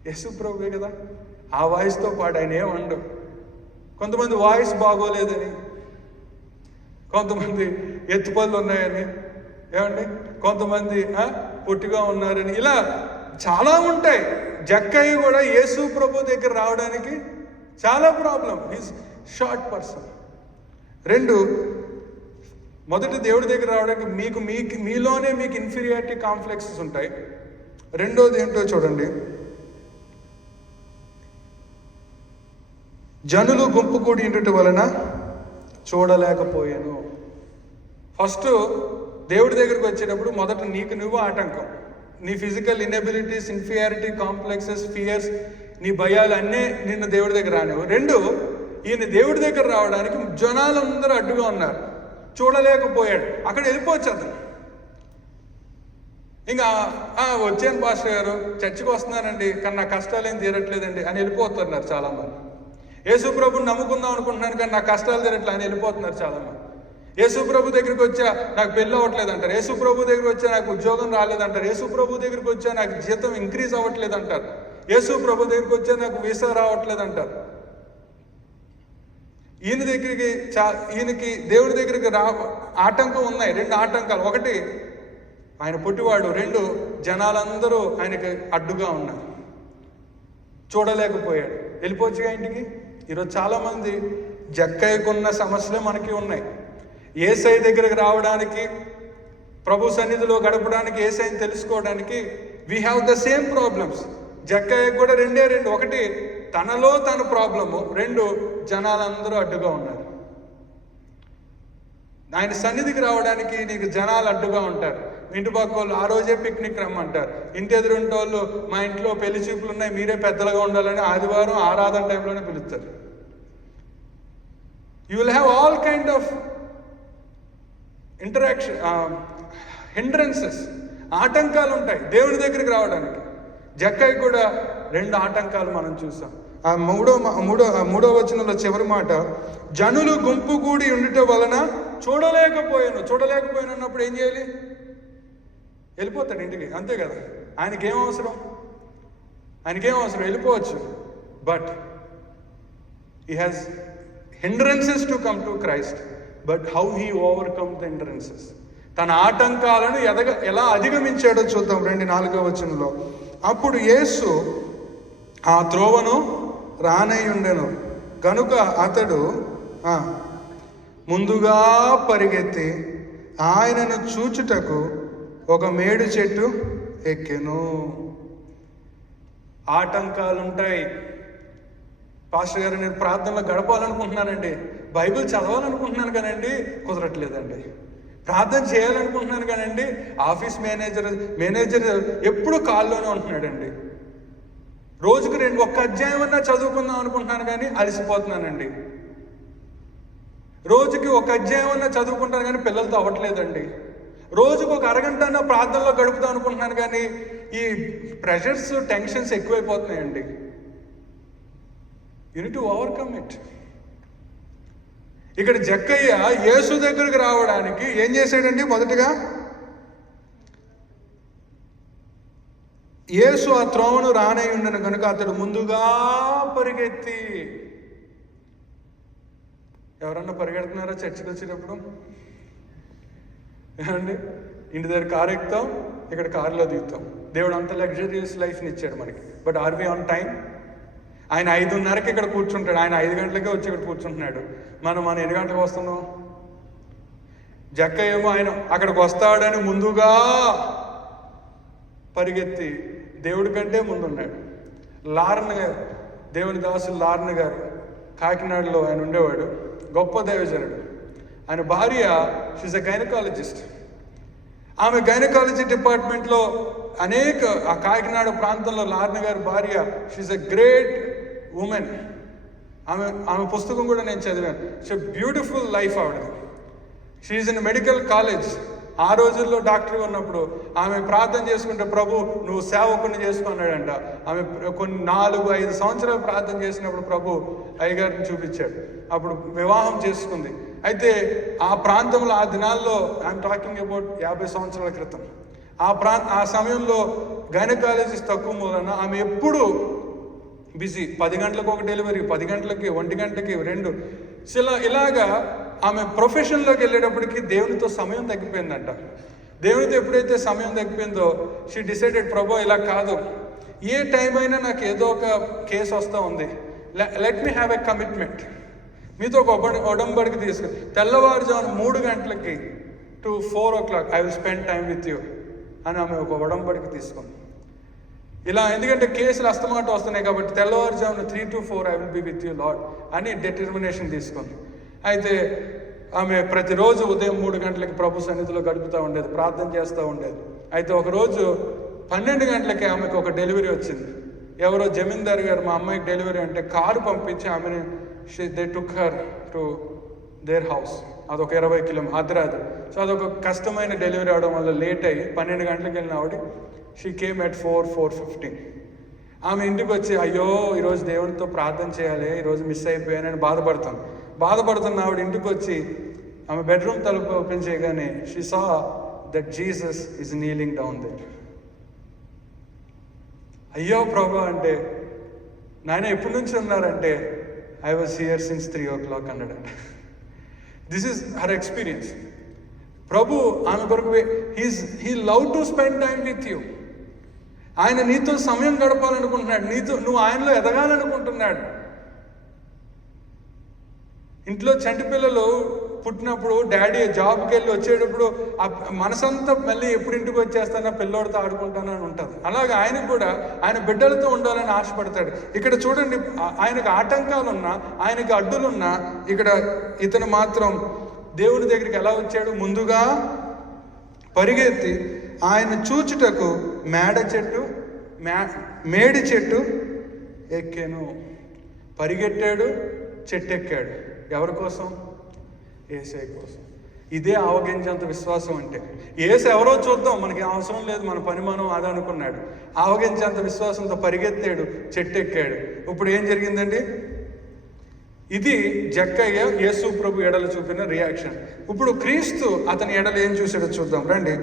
యేసు ప్రభువే కదా. ఆ వాయిస్తో పాటు ఆయన ఏమండు. కొంతమంది వాయిస్ బాగోలేదని, కొంతమంది ఎత్తుపళ్ళు ఉన్నాయని, ఏమండి, కొంతమంది పొట్టిగా ఉన్నారని, ఇలా చాలా ఉంటాయి. జక్కయ్య కూడా యేసు ప్రభు దగ్గర రావడానికి చాలా ప్రాబ్లం. Is short person. 2, మొదటి దేవుడి దగ్గర రావడానికి మీకు మీలోనే మీకు ఇన్ఫీరియారిటీ కాంప్లెక్సెస్ ఉంటాయి. రెండోది ఏంటో చూడండి, జనులు గుంపు కూడి ఉండటం వలన చూడలేకపోయాను. ఫస్ట్ దేవుడి దగ్గరికి వచ్చేటప్పుడు మొదట నీకు నువ్వు ఆటంకం. నీ ఫిజికల్ ఇన్ఎబిలిటీస్, ఇన్ఫీరియారిటీ కాంప్లెక్సెస్, ఫియర్స్, నీ భయాలు అన్నీ నిన్ను దేవుడి దగ్గర రానివ్వు. 2, ఈయన దేవుడి దగ్గర రావడానికి జనాలందరూ అడ్డుగా ఉన్నారు, చూడలేకపోయాడు. అక్కడ వెళ్ళిపోవచ్చు అతను. ఇంకా వచ్చాను పాస్టర్ గారు, చర్చికి వస్తున్నానండి, కానీ నా కష్టాలు ఏం తీరట్లేదండి అని వెళ్ళిపోతున్నారు చాలామంది. యేసు ప్రభుని నమ్ముకుందాం అనుకుంటున్నాను కానీ నా కష్టాలు తీరట్లేదు అని వెళ్ళిపోతున్నారు చాలామంది. యేసు ప్రభు దగ్గరికి వచ్చా నాకు పెళ్ళి అవ్వట్లేదు అంటారు. యేసు ప్రభు దగ్గరికి వచ్చా నాకు ఉద్యోగం రాలేదంటారు. యేసు ప్రభు దగ్గరికి వచ్చా నాకు జీతం ఇంక్రీజ్ అవ్వట్లేదు అంటారు. యేసు ప్రభు దగ్గరికి వచ్చా నాకు వీసా రావట్లేదు అంటారు. ఈయనకి దేవుడి దగ్గరికి ఆటంకం ఉన్నాయి. 2 ఆటంకాలు. 1, ఆయన పుట్టివాడు. 2, జనాలందరూ ఆయనకి అడ్డుగా ఉన్నారు, చూడలేకపోయాడు. వెళ్ళిపోవచ్చుగా ఇంటికి. ఈరోజు చాలామంది జక్కయ్యకున్న సమస్యలే మనకి ఉన్నాయి. యేసయ్య దగ్గరికి రావడానికి, ప్రభు సన్నిధిలో గడపడానికి, యేసయ్యని తెలుసుకోవడానికి we have the same problems. Jakkayya కూడా 2. 1, తనలో తన ప్రాబ్లము. 2, జనాలందరూ అడ్డుగా ఉన్నారు. ఆయన సన్నిధికి రావడానికి నీకు జనాలు అడ్డుగా ఉంటారు. ఇంటి పక్క వాళ్ళు ఆ రోజే పిక్నిక్ రమ్మంటారు. ఇంటి ఎదురుంటి వాళ్ళు మా ఇంట్లో పెళ్లి చూపులు ఉన్నాయి, మీరే పెద్దలుగా ఉండాలని ఆదివారం ఆరాధన టైంలోనే పిలుస్తారు. You will have all kind of interaction, hindrances, ఆటంకాలు ఉంటాయి దేవుని దగ్గరికి రావడానికి. జక్కయ్య కూడా 2 ఆటంకాలు మనం చూసాం. ఆ మూడో వచనంలో చివరి మాట, జనులు గుంపు కూడి ఉండటం వలన చూడలేకపోయాను అన్నప్పుడు ఏం చేయాలి? వెళ్ళిపోతాడు ఇంటికి, అంతే కదా. ఆయనకేం అవసరం? వెళ్ళిపోవచ్చు. But he has hindrances to come to Christ. But how he overcome the hindrances, తన ఆటంకాలను ఎలా అధిగమించాడో చూద్దాం. 4వ వచనంలో, అప్పుడు యేసు ఆ త్రోవను రానయ్యుండెను కనుక అతడు ముందుగా పరిగెత్తి ఆయనను చూచుటకు ఒక మేడు చెట్టు ఎక్కెను. ఆటంకాలుంటాయి. పాస్టర్ గారు, నేను ప్రార్థనలో గడపాలనుకుంటున్నానండి, బైబిల్ చదవాలనుకుంటున్నాను కానండి కుదరట్లేదండి. ప్రార్థన చేయాలనుకుంటున్నాను కానండి ఆఫీస్ మేనేజర్ ఎప్పుడు కాల్లోనే ఉంటున్నాడండి. రోజుకు 1 అధ్యాయం అన్నా చదువుకుందాం అనుకుంటున్నాను కానీ అలసిపోతున్నానండి. రోజుకి 1 అధ్యాయం అన్నా చదువుకుంటాను కానీ పిల్లలతో అవ్వట్లేదండి. రోజుకు 1 అరగంట అన్నా ప్రార్థనలో గడుపుదాం అనుకుంటున్నాను కానీ ఈ ప్రెషర్స్, టెన్షన్స్ ఎక్కువైపోతున్నాయండి. You need to overcome it. ఇక్కడ జక్కయ్య యేసు దగ్గరికి రావడానికి ఏం చేశాడండి? మొదటగా యేసు ఆ త్రోవను రానై ఉండను కనుక అతడు ముందుగా పరిగెత్తి. ఎవరన్నా పరిగెడుతున్నారా చర్చికి వచ్చేటప్పుడు? ఏమండి, ఇంటి దగ్గర కారు ఎక్కుతాం, ఇక్కడ కారులో దిగుతాం. దేవుడు అంత లగ్జరియస్ లైఫ్ని ఇచ్చాడు మనకి. But are we on time? ఆయన 5:30కి ఇక్కడ కూర్చుంటాడు, ఆయన 5 గంటలకే వచ్చి ఇక్కడ కూర్చుంటున్నాడు. మనం ఎన్ని గంటలకు వస్తున్నాం? జక్కయ్య ఏమో ఆయన అక్కడికి వస్తాడని ముందుగా పరిగెత్తి దేవుడి కంటే ముందున్నాడు. లారన్ గారు, దేవుని దాసులు లారన్ గారు, కాకినాడలో ఆయన ఉండేవాడు, గొప్ప దైవజనుడు. ఆయన భార్య షీజ్ ఎ గైనకాలజిస్ట్. ఆమె గైనకాలజీ డిపార్ట్మెంట్లో ఆ కాకినాడ ప్రాంతంలో లారన్ గారి భార్య షీజ్ ఎ గ్రేట్ ఉమెన్. ఆమె పుస్తకం కూడా నేను చదివాను. ఇట్స్ ఎ బ్యూటిఫుల్ లైఫ్ ఆవిడది. She in medical college. ఆ రోజుల్లో డాక్టర్గా ఉన్నప్పుడు ఆమె ప్రార్థన చేసుకుంటే, ప్రభు నువ్వు సేవకుని చేసుకున్నాడంట. ఆమె కొన్ని 4-5 సంవత్సరాలు ప్రార్థన చేసినప్పుడు ప్రభు అయ్యగారిని చూపించాడు. అప్పుడు వివాహం చేసుకుంది. అయితే ఆ ప్రాంతంలో ఆ దినాల్లో ఐఎమ్ టాకింగ్ అబౌట్ 50 సంవత్సరాల క్రితం, ఆ సమయంలో గైనకాలజిస్ట్ తక్కువ మూలన ఆమె ఎప్పుడు బిజీ. 10 గంటలకు ఒక డెలివరీ, 10 గంటలకి, 1 గంటకి 2. ఇలాగా ఆమె ప్రొఫెషన్లోకి వెళ్ళేటప్పటికి దేవునితో సమయం తగ్గిపోయిందంట. దేవునితో ఎప్పుడైతే సమయం తగ్గిపోయిందో షీ డిసైడెడ్, ప్రభు ఇలా కాదు, ఏ టైం అయినా నాకు ఏదో ఒక కేసు వస్తూ ఉంది, let me have a commitment, మీతో ఒక ఒడంబడికి తీసుకుని తెల్లవారుజామున 3 గంటలకి to 4 o'clock I will spend time with you అని ఆమె ఒక ఒడంబడికి తీసుకుంది. ఇలా ఎందుకంటే కేసులు అస్తమాట వస్తున్నాయి కాబట్టి తెల్లవారుజామున 3 to 4 I will be with you Lord అని డిటర్మినేషన్ తీసుకుంది. అయితే ఆమె ప్రతిరోజు ఉదయం 3 గంటలకి ప్రభు సన్నిధిలో గడుపుతూ ఉండేది, ప్రార్థన చేస్తూ ఉండేది. అయితే ఒకరోజు 12 గంటలకి ఆమెకు ఒక డెలివరీ వచ్చింది. ఎవరో జమీందార్ గారు మా అమ్మాయికి డెలివరీ అంటే కారు పంపించి ఆమెను they took her to their house. అదొక 20 కిలోమీటర్ అర్ధరాత్రి. సో అదొక కష్టమైన డెలివరీ అవడం వల్ల లేట్ అయ్యి 12 గంటలకు వెళ్ళిన ఆవిడ షీ కేమ్ at 4:15. ఆమె ఇంటికి వచ్చి అయ్యో ఈరోజు దేవునితో ప్రార్థన చేయాలి, ఈరోజు మిస్ అయిపోయానని బాధపడుతున్న ఆవిడ ఇంటికి వచ్చి ఆమె బెడ్రూమ్ తలుపు ఓపెన్ చేయగానే she saw that Jesus is kneeling down there. అయ్యో ప్రభు అంటే, నాయన ఎప్పటి నుంచి ఉన్నారంటే I was here since 3 o'clock అన్నాడంట. This is her experience. ప్రభు ఆమె కొరకు he love to spend time with you. ఆయన నీతో సమయం గడపాలనుకుంటున్నాడు, నువ్వు ఆయనలో ఎదగాలనుకుంటున్నాడు. ఇంట్లో చంటి పిల్లలు పుట్టినప్పుడు డాడీ జాబ్కి వెళ్ళి వచ్చేటప్పుడు ఆ మనసంతా మళ్ళీ ఎప్పుడు ఇంటికి వచ్చేస్తానో పిల్లోడితో ఆడుకుంటాను అని ఉంటుంది. అలాగే ఆయనకు కూడా ఆయన బిడ్డలతో ఉండాలని ఆశపడతాడు. ఇక్కడ చూడండి, ఆయనకు ఆటంకాలున్నా, ఆయనకు అడ్డులున్నా, ఇక్కడ ఇతను మాత్రం దేవుని దగ్గరికి ఎలా వచ్చాడు? ముందుగా పరిగెత్తి ఆయన చూచుటకు మేడి చెట్టు ఎక్కాను. పరిగెట్టాడు, చెట్టు ఎక్కాడు. ఎవరి కోసం? యేసయ్య కోసం. ఇదే ఆవగించేంత విశ్వాసం అంటే. యేసు ఎవరో చూద్దాం, మనకి అవసరం లేదు, మన పని మనం అది అనుకున్నాడు. ఆవగించేంత విశ్వాసంతో పరిగెత్తాడు, చెట్టు ఎక్కాడు. ఇప్పుడు ఏం జరిగిందండి? ఇది జక్కయ్య యేసు ప్రభు ఎడలు చూపిన రియాక్షన్. ఇప్పుడు క్రీస్తు అతని ఎడలు ఏం చూసాడో చూద్దాం రండి.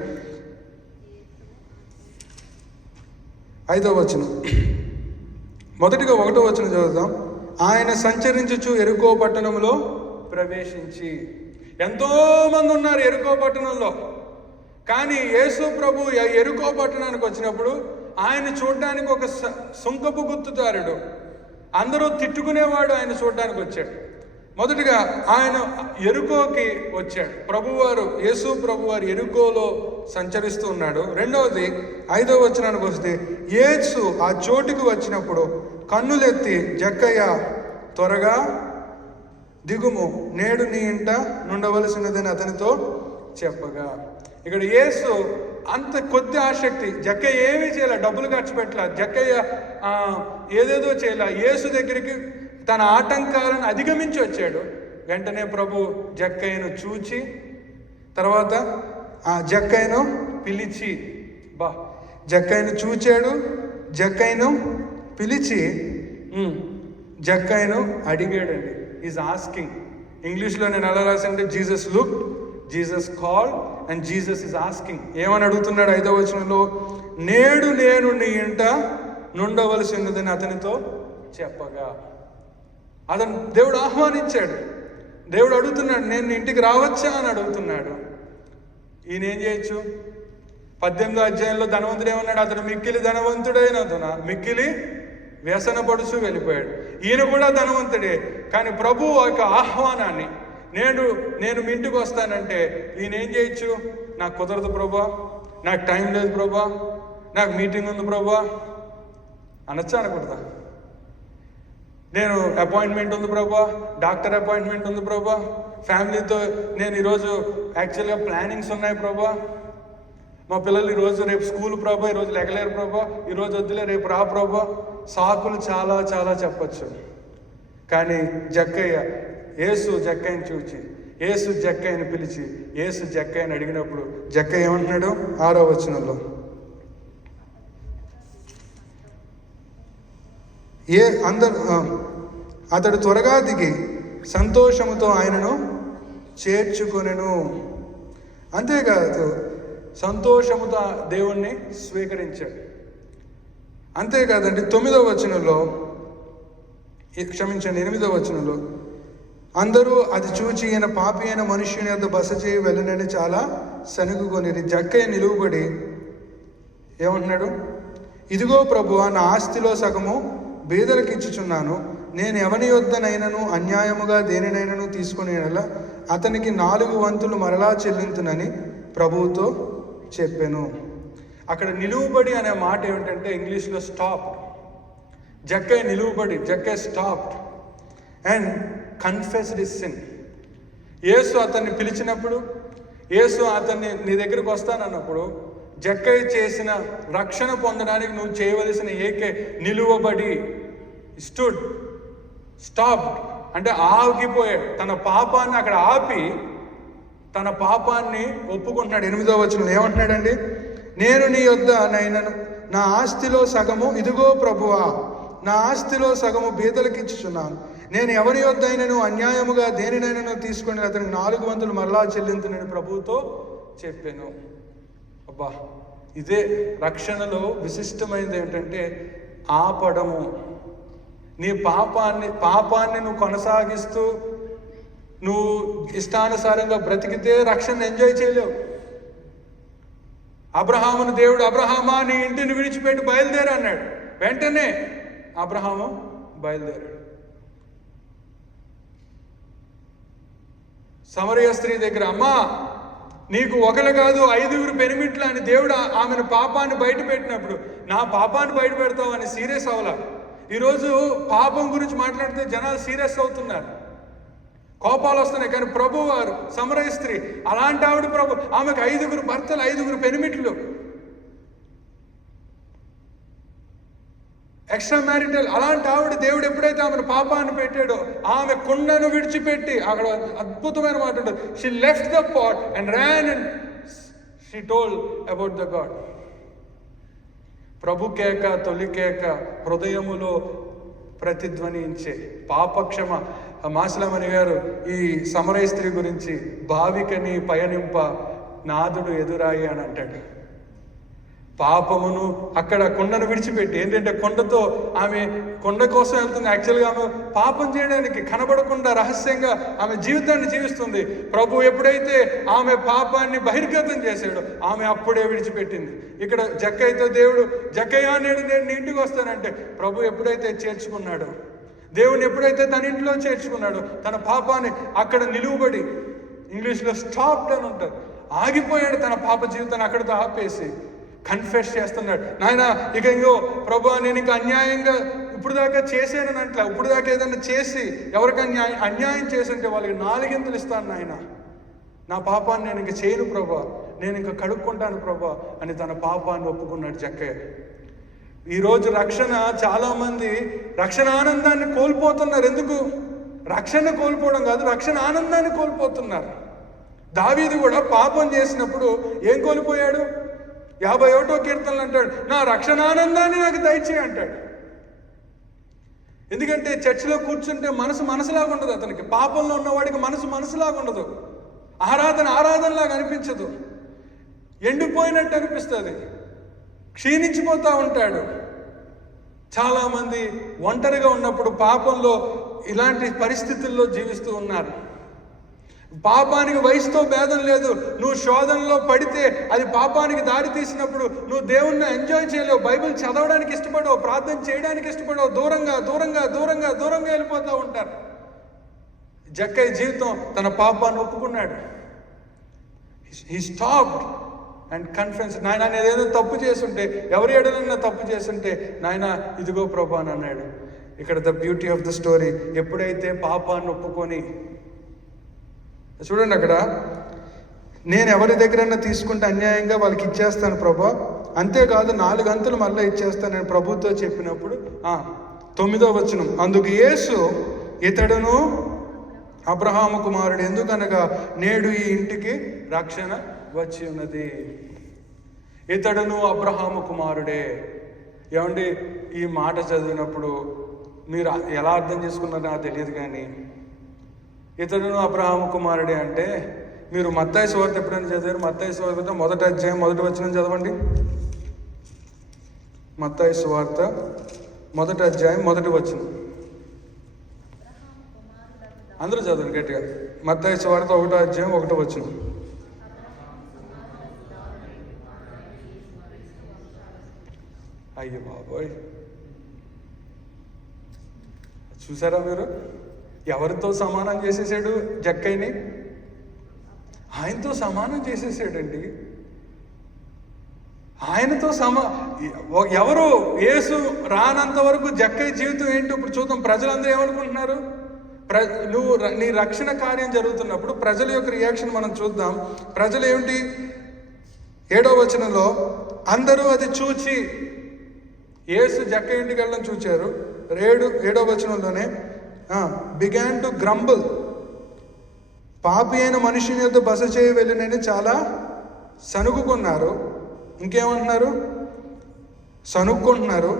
5వ వచనం, మొదటిగా 1వ వచనం చదువుదాం. ఆయన సంచరించుచు ఎరుకో పట్టణంలో ప్రవేశించి. ఎంతో మంది ఉన్నారు ఎరుకో పట్టణంలో, కానీ యేసు ప్రభు ఎరుకో పట్టణానికి వచ్చినప్పుడు ఆయన చూడడానికి ఒక సుంకపు గుర్తుదారుడు, అందరూ తిట్టుకునేవాడు ఆయన చూడడానికి వచ్చాడు. మొదటిగా ఆయన ఎరుకోకి వచ్చాడు. ప్రభువారు యేసు ప్రభువారు ఎరుకోలో సంచరిస్తూ ఉన్నాడు. రెండవది 5వ వచనానికి వస్తే, యేసు ఆ చోటుకు వచ్చినప్పుడు కన్నులెత్తి, జక్కయ్య త్వరగా దిగుము, నేడు నీ ఇంట నుండవలసినదని అతనితో చెప్పగా. ఇక్కడ యేసు అంత కొద్ది ఆసక్తి, జక్కయ్య ఏమీ చేయలే, డబ్బులు ఖర్చు పెట్టలే, జక్కయ్య ఏదేదో చేయలే, యేసు దగ్గరికి తన ఆటంకాలను అధిగమించి వచ్చాడు. వెంటనే ప్రభు జక్కయ్యను చూచి, తర్వాత ఆ జక్కయ్యను పిలిచి, జక్కయ్యను చూచాడు, జక్కయ్యను పిలిచి జక్కయ్యను అడిగాడండి. Is asking. ఇంగ్లీష్లో నేను ఎలా రాసంటే, Jesus look, Jesus call and Jesus is asking. ఏమని అడుగుతున్నాడు 5వ వచనంలో? నేడు నేను నీ ఇంట నుండవలసి ఉన్నదని అతనితో చెప్పగా. అతను దేవుడు ఆహ్వానించాడు. దేవుడు అడుగుతున్నాడు, నేను ఇంటికి రావచ్చా అని అడుగుతున్నాడు. ఈయన ఏం చేయొచ్చు? 18వ అధ్యాయంలో ధనవంతుడు ఏమన్నాడు? అతడు మిక్కిలి ధనవంతుడైనందున మిక్కిలి వ్యసనపడుచు వెళ్ళిపోయాడు. ఈయన కూడా ధనవంతుడే, కానీ ప్రభు యొక్క ఆహ్వానాన్ని, నేను మీ ఇంటికి వస్తానంటే ఈయన ఏం చేయొచ్చు? నాకు కుదరదు ప్రభా, నాకు టైం లేదు ప్రభా, నాకు మీటింగ్ ఉంది ప్రభా అనొచ్చా అనకూడదా? నేను అపాయింట్మెంట్ ఉంది ప్రభా, డాక్టర్ అపాయింట్మెంట్ ఉంది ప్రభా, ఫ్యామిలీతో నేను ఈరోజు యాక్చువల్గా ప్లానింగ్స్ ఉన్నాయి ప్రభా, మా పిల్లలు ఈరోజు రేపు స్కూల్ ప్రభా, ఈరోజు లెగలేరు ప్రభా, ఈరోజు వద్దులే రేపు రా ప్రభా. సాకులు చాలా చాలా చెప్పచ్చు. కానీ జక్కయ్య, యేసు జక్కయ్యను చూచి, యేసు జక్కయ్యను పిలిచి, యేసు జక్కయ్యను అడిగినప్పుడు జక్కయ్య ఏమంటున్నాడు? 6వ వచనంలో, అతడు త్వరగా దిగి సంతోషముతో ఆయనను చేర్చుకొనెను. అంతేకాదు, సంతోషముతో దేవుణ్ణి స్వీకరించాడు. అంతేకాదండి 9వ వచనంలో, క్షమించండి 8వ వచనంలో, అందరూ అది చూచి ఈయన పాపి అయిన మనుష్యుని యొద్ద బస చేయి వెళ్ళనని చాలా సనుగుకొనిరి. జక్కయ్య నిలువబడి ఏమంటున్నాడు? ఇదిగో ప్రభువా, నా ఆస్తిలో సగము బీదలకు ఇచ్చుచున్నాను. నేను ఎవని యొద్దనైనను అన్యాయముగా దేనినైనను తీసుకుని అతనికి 4 వంతులు మరలా చెల్లింతునని ప్రభువుతో చెప్పాను. అక్కడ నిలువబడి అనే మాట ఏమిటంటే ఇంగ్లీష్లో స్టాప్డ్. జక్కయ్య నిలువబడి, Jakkayya stopped and confessed his sin. Yesu అతన్ని పిలిచినప్పుడు, యేసు అతన్ని నీ దగ్గరకు వస్తానన్నప్పుడు, జక్కయ్య చేసిన రక్షణ పొందడానికి నువ్వు చేయవలసిన నిలువబడి, స్టూడ్, స్టాప్డ్ అంటే ఆగిపోయాడు. తన పాపాన్ని అక్కడ ఆపి తన పాపాన్ని ఒప్పుకుంటున్నాడు. 8వ వచనంలో ఏమంటున్నాడండి? నేను నీ యొద్ద నైనను నా ఆస్తిలో సగము, ఇదిగో ప్రభువా, నా ఆస్తిలో సగము బీదలకు ఇచ్చుచున్నాను. నేను ఎవరి యొద్ద అయినను అన్యాయముగా దేనినైనా తీసుకొని అతనికి 4 వంతులు మరలా చెల్లింతునని ప్రభువుతో చెప్పాను. అబ్బా, ఇదే రక్షణలో విశిష్టమైనది ఏంటంటే ఆపడము. నీ పాపాన్ని నువ్వు కొనసాగిస్తూ నువ్వు ఇష్టానుసారంగా బ్రతికితే రక్షణ ఎంజాయ్ చేయలేవు. అబ్రహామును దేవుడు, అబ్రహామా నీ ఇంటిని విడిచిపెట్టి బయలుదేరు అన్నాడు. వెంటనే అబ్రహాము బయలుదేరాడు. సమరయ స్త్రీ దగ్గర, అమ్మా నీకు 1 కాదు 5 పెనిమిట్లు అని దేవుడు ఆమెను పాపాన్ని బయట పెట్టినప్పుడు, నా పాపాన్ని బయట పెడతావు అని సీరియస్ అవ్వాల. ఈరోజు పాపం గురించి మాట్లాడితే జనాలు సీరియస్ అవుతున్నారు, కోపాలు వస్తున్నాయి. కానీ ప్రభు వారు, సమరయ స్త్రీ అలాంటి ఆవిడ ప్రభు, ఆమెకు 5 భర్తలు 5 పెనిమిట్లు, ఎక్స్ట్రా మ్యారిటల్. అలాంటి ఆవిడ దేవుడు ఎప్పుడైతే ఆమెను పాపాన్ని పెట్టాడో, ఆమె కుండను విడిచిపెట్టి, అక్కడ అద్భుతమైన మాట ఉంటుంది, she left the pot and ran and she told about the God. ప్రభు కేక, తొలి కేక హృదయములో ప్రతిధ్వనించే పాపక్షమ. మాసిలమణి గారు ఈ సమరయ స్త్రీ గురించి, భావికని పయనింప నాదుడు ఎదురాయి అని అంటాడు. పాపమును అక్కడ కొండను విడిచిపెట్టి, ఏంటంటే కొండతో ఆమె కొండ కోసం వెళ్తుంది. యాక్చువల్గా ఆమె పాపం చేయడానికి కనబడకుండా రహస్యంగా ఆమె జీవితాన్ని జీవిస్తుంది. ప్రభు ఎప్పుడైతే ఆమె పాపాన్ని బహిర్గతం చేశాడో ఆమె అప్పుడే విడిచిపెట్టింది. ఇక్కడ జక్కయ్యతో దేవుడు, జక్కయ్య నేను నీ ఇంటికి వస్తానంటే, ప్రభు ఎప్పుడైతే చేర్చుకున్నాడో, దేవుని ఎప్పుడైతే తన ఇంట్లో చేర్చుకున్నాడో, తన పాపాన్ని అక్కడ నిలువబడి, ఇంగ్లీష్లో స్టాప్డ్ అని ఉంటారు, ఆగిపోయాడు. తన పాప జీవితాన్ని అక్కడితో ఆపేసి కన్ఫెస్ చేస్తున్నాడు. నాయన ఇక ఇంకో ప్రభు, నేను ఇంకా అన్యాయంగా ఇప్పుడు దాకా చేశానని అంటా, ఇప్పుడు దాకా ఏదన్నా చేసి ఎవరికి అన్యాయం చేసి ఉంటే వాళ్ళకి 4 వంతులు ఇస్తాను నాయన. నా పాపాన్ని నేను ఇంక చేయను ప్రభా, నేను ఇంకా కడుక్కుంటాను ప్రభా అని తన పాపాన్ని ఒప్పుకున్నాడు జక్కయ్య. ఈరోజు రక్షణ, చాలామంది రక్షణ ఆనందాన్ని కోల్పోతున్నారు. ఎందుకు? రక్షణ కోల్పోవడం కాదు, రక్షణ ఆనందాన్ని కోల్పోతున్నారు. దావీదు కూడా పాపం చేసినప్పుడు ఏం కోల్పోయాడు? 51వ కీర్తనలు అంటాడు, నా రక్షణానందాన్ని నాకు దయచేయి అంటాడు. ఎందుకంటే చర్చిలో కూర్చుంటే మనసులాగా ఉండదు అతనికి. పాపంలో ఉన్నవాడికి మనసులాగా ఉండదు. ఆరాధనలాగా అనిపించదు. ఎండిపోయినట్టు అనిపిస్తుంది. క్షీణించిపోతూ ఉంటాడు. చాలామంది ఒంటరిగా ఉన్నప్పుడు పాపంలో ఇలాంటి పరిస్థితుల్లో జీవిస్తూ ఉన్నారు. పాపానికి వయసుతో భేదం లేదు. నువ్వు శోధనలో పడితే అది పాపానికి దారి తీసినప్పుడు నువ్వు దేవుణ్ణి ఎంజాయ్ చేయలేవు. బైబిల్ చదవడానికి ఇష్టపడవు, ప్రార్థన చేయడానికి ఇష్టపడవు, దూరంగా వెళ్ళిపోతూ ఉంటారు. జక్కయ్య జీవితం తన పాపాన్ని ఒప్పుకున్నాడు. He stopped and confess. నాయన నేను ఏదో తప్పు చేస్తుంటే, ఎవరి ఎడలన్నా తప్పు చేస్తుంటే, నాయన ఇదిగో ప్రభా అని అన్నాడు. ఇక్కడ the beauty of the story, ఎప్పుడైతే పాపాన్ని ఒప్పుకొని, చూడండి అక్కడ, నేను ఎవరి దగ్గరన్నా తీసుకుంటే అన్యాయంగా వాళ్ళకి ఇచ్చేస్తాను ప్రభా, అంతేకాదు 4 అంతులు మళ్ళీ ఇచ్చేస్తాను నేను ప్రభుతో చెప్పినప్పుడు 9వ వచనం, అందుకు యేసు ఇతడును అబ్రహాము కుమారుడు, ఎందుకనగా నేడు ఈ ఇంటికి రక్షణ వచ్చి ఉన్నది. ఇతడును అబ్రహాము కుమారుడే. ఏమండి, ఈ మాట చదివినప్పుడు మీరు ఎలా అర్థం చేసుకున్నారో నాకు తెలియదు, కానీ ఇతడును అబ్రహాము కుమారుడే అంటే మీరు మత్తయి సువార్త ఎప్పుడైనా చదివారు? మత్తయి సువార్త 1వ అధ్యాయం 1వ వచనం చదవండి. మత్తయి సువార్త 1వ అధ్యాయం 1వ వచనం. అందరూ చదవండి గట్టిగా. మత్తయి సువార్త 1వ అధ్యాయం 1వ వచనం. అయ్యో బాబోయ్, చూసారా మీరు? ఎవరితో సమానం చేసేసాడు జక్కయ్యని? ఆయనతో సమానం చేసేసాడండి. ఆయనతో ఎవరు యేసు రానంత వరకు జక్కయ్య జీవితం ఏంటో ఇప్పుడు చూద్దాం. ప్రజలందరూ ఏమనుకుంటున్నారు? నువ్వు నీ రక్షణ కార్యం జరుగుతున్నప్పుడు ప్రజల యొక్క రియాక్షన్ మనం చూద్దాం. ప్రజలు ఏమిటి? 7వ వచనంలో అందరూ అది చూచి, యేసు జక్కయ్య ఇంటికి వెళ్ళడం చూచారు. 7వ వచనంలోనే బిగాన్ టు గ్రంబుల్, పాపి అయిన మనిషిని యొద్ద బస చేయ వెళ్ళినని చాలా సనుగుకున్నారు. ఇంకేమంటున్నారు? సనుక్కుంటున్నారు.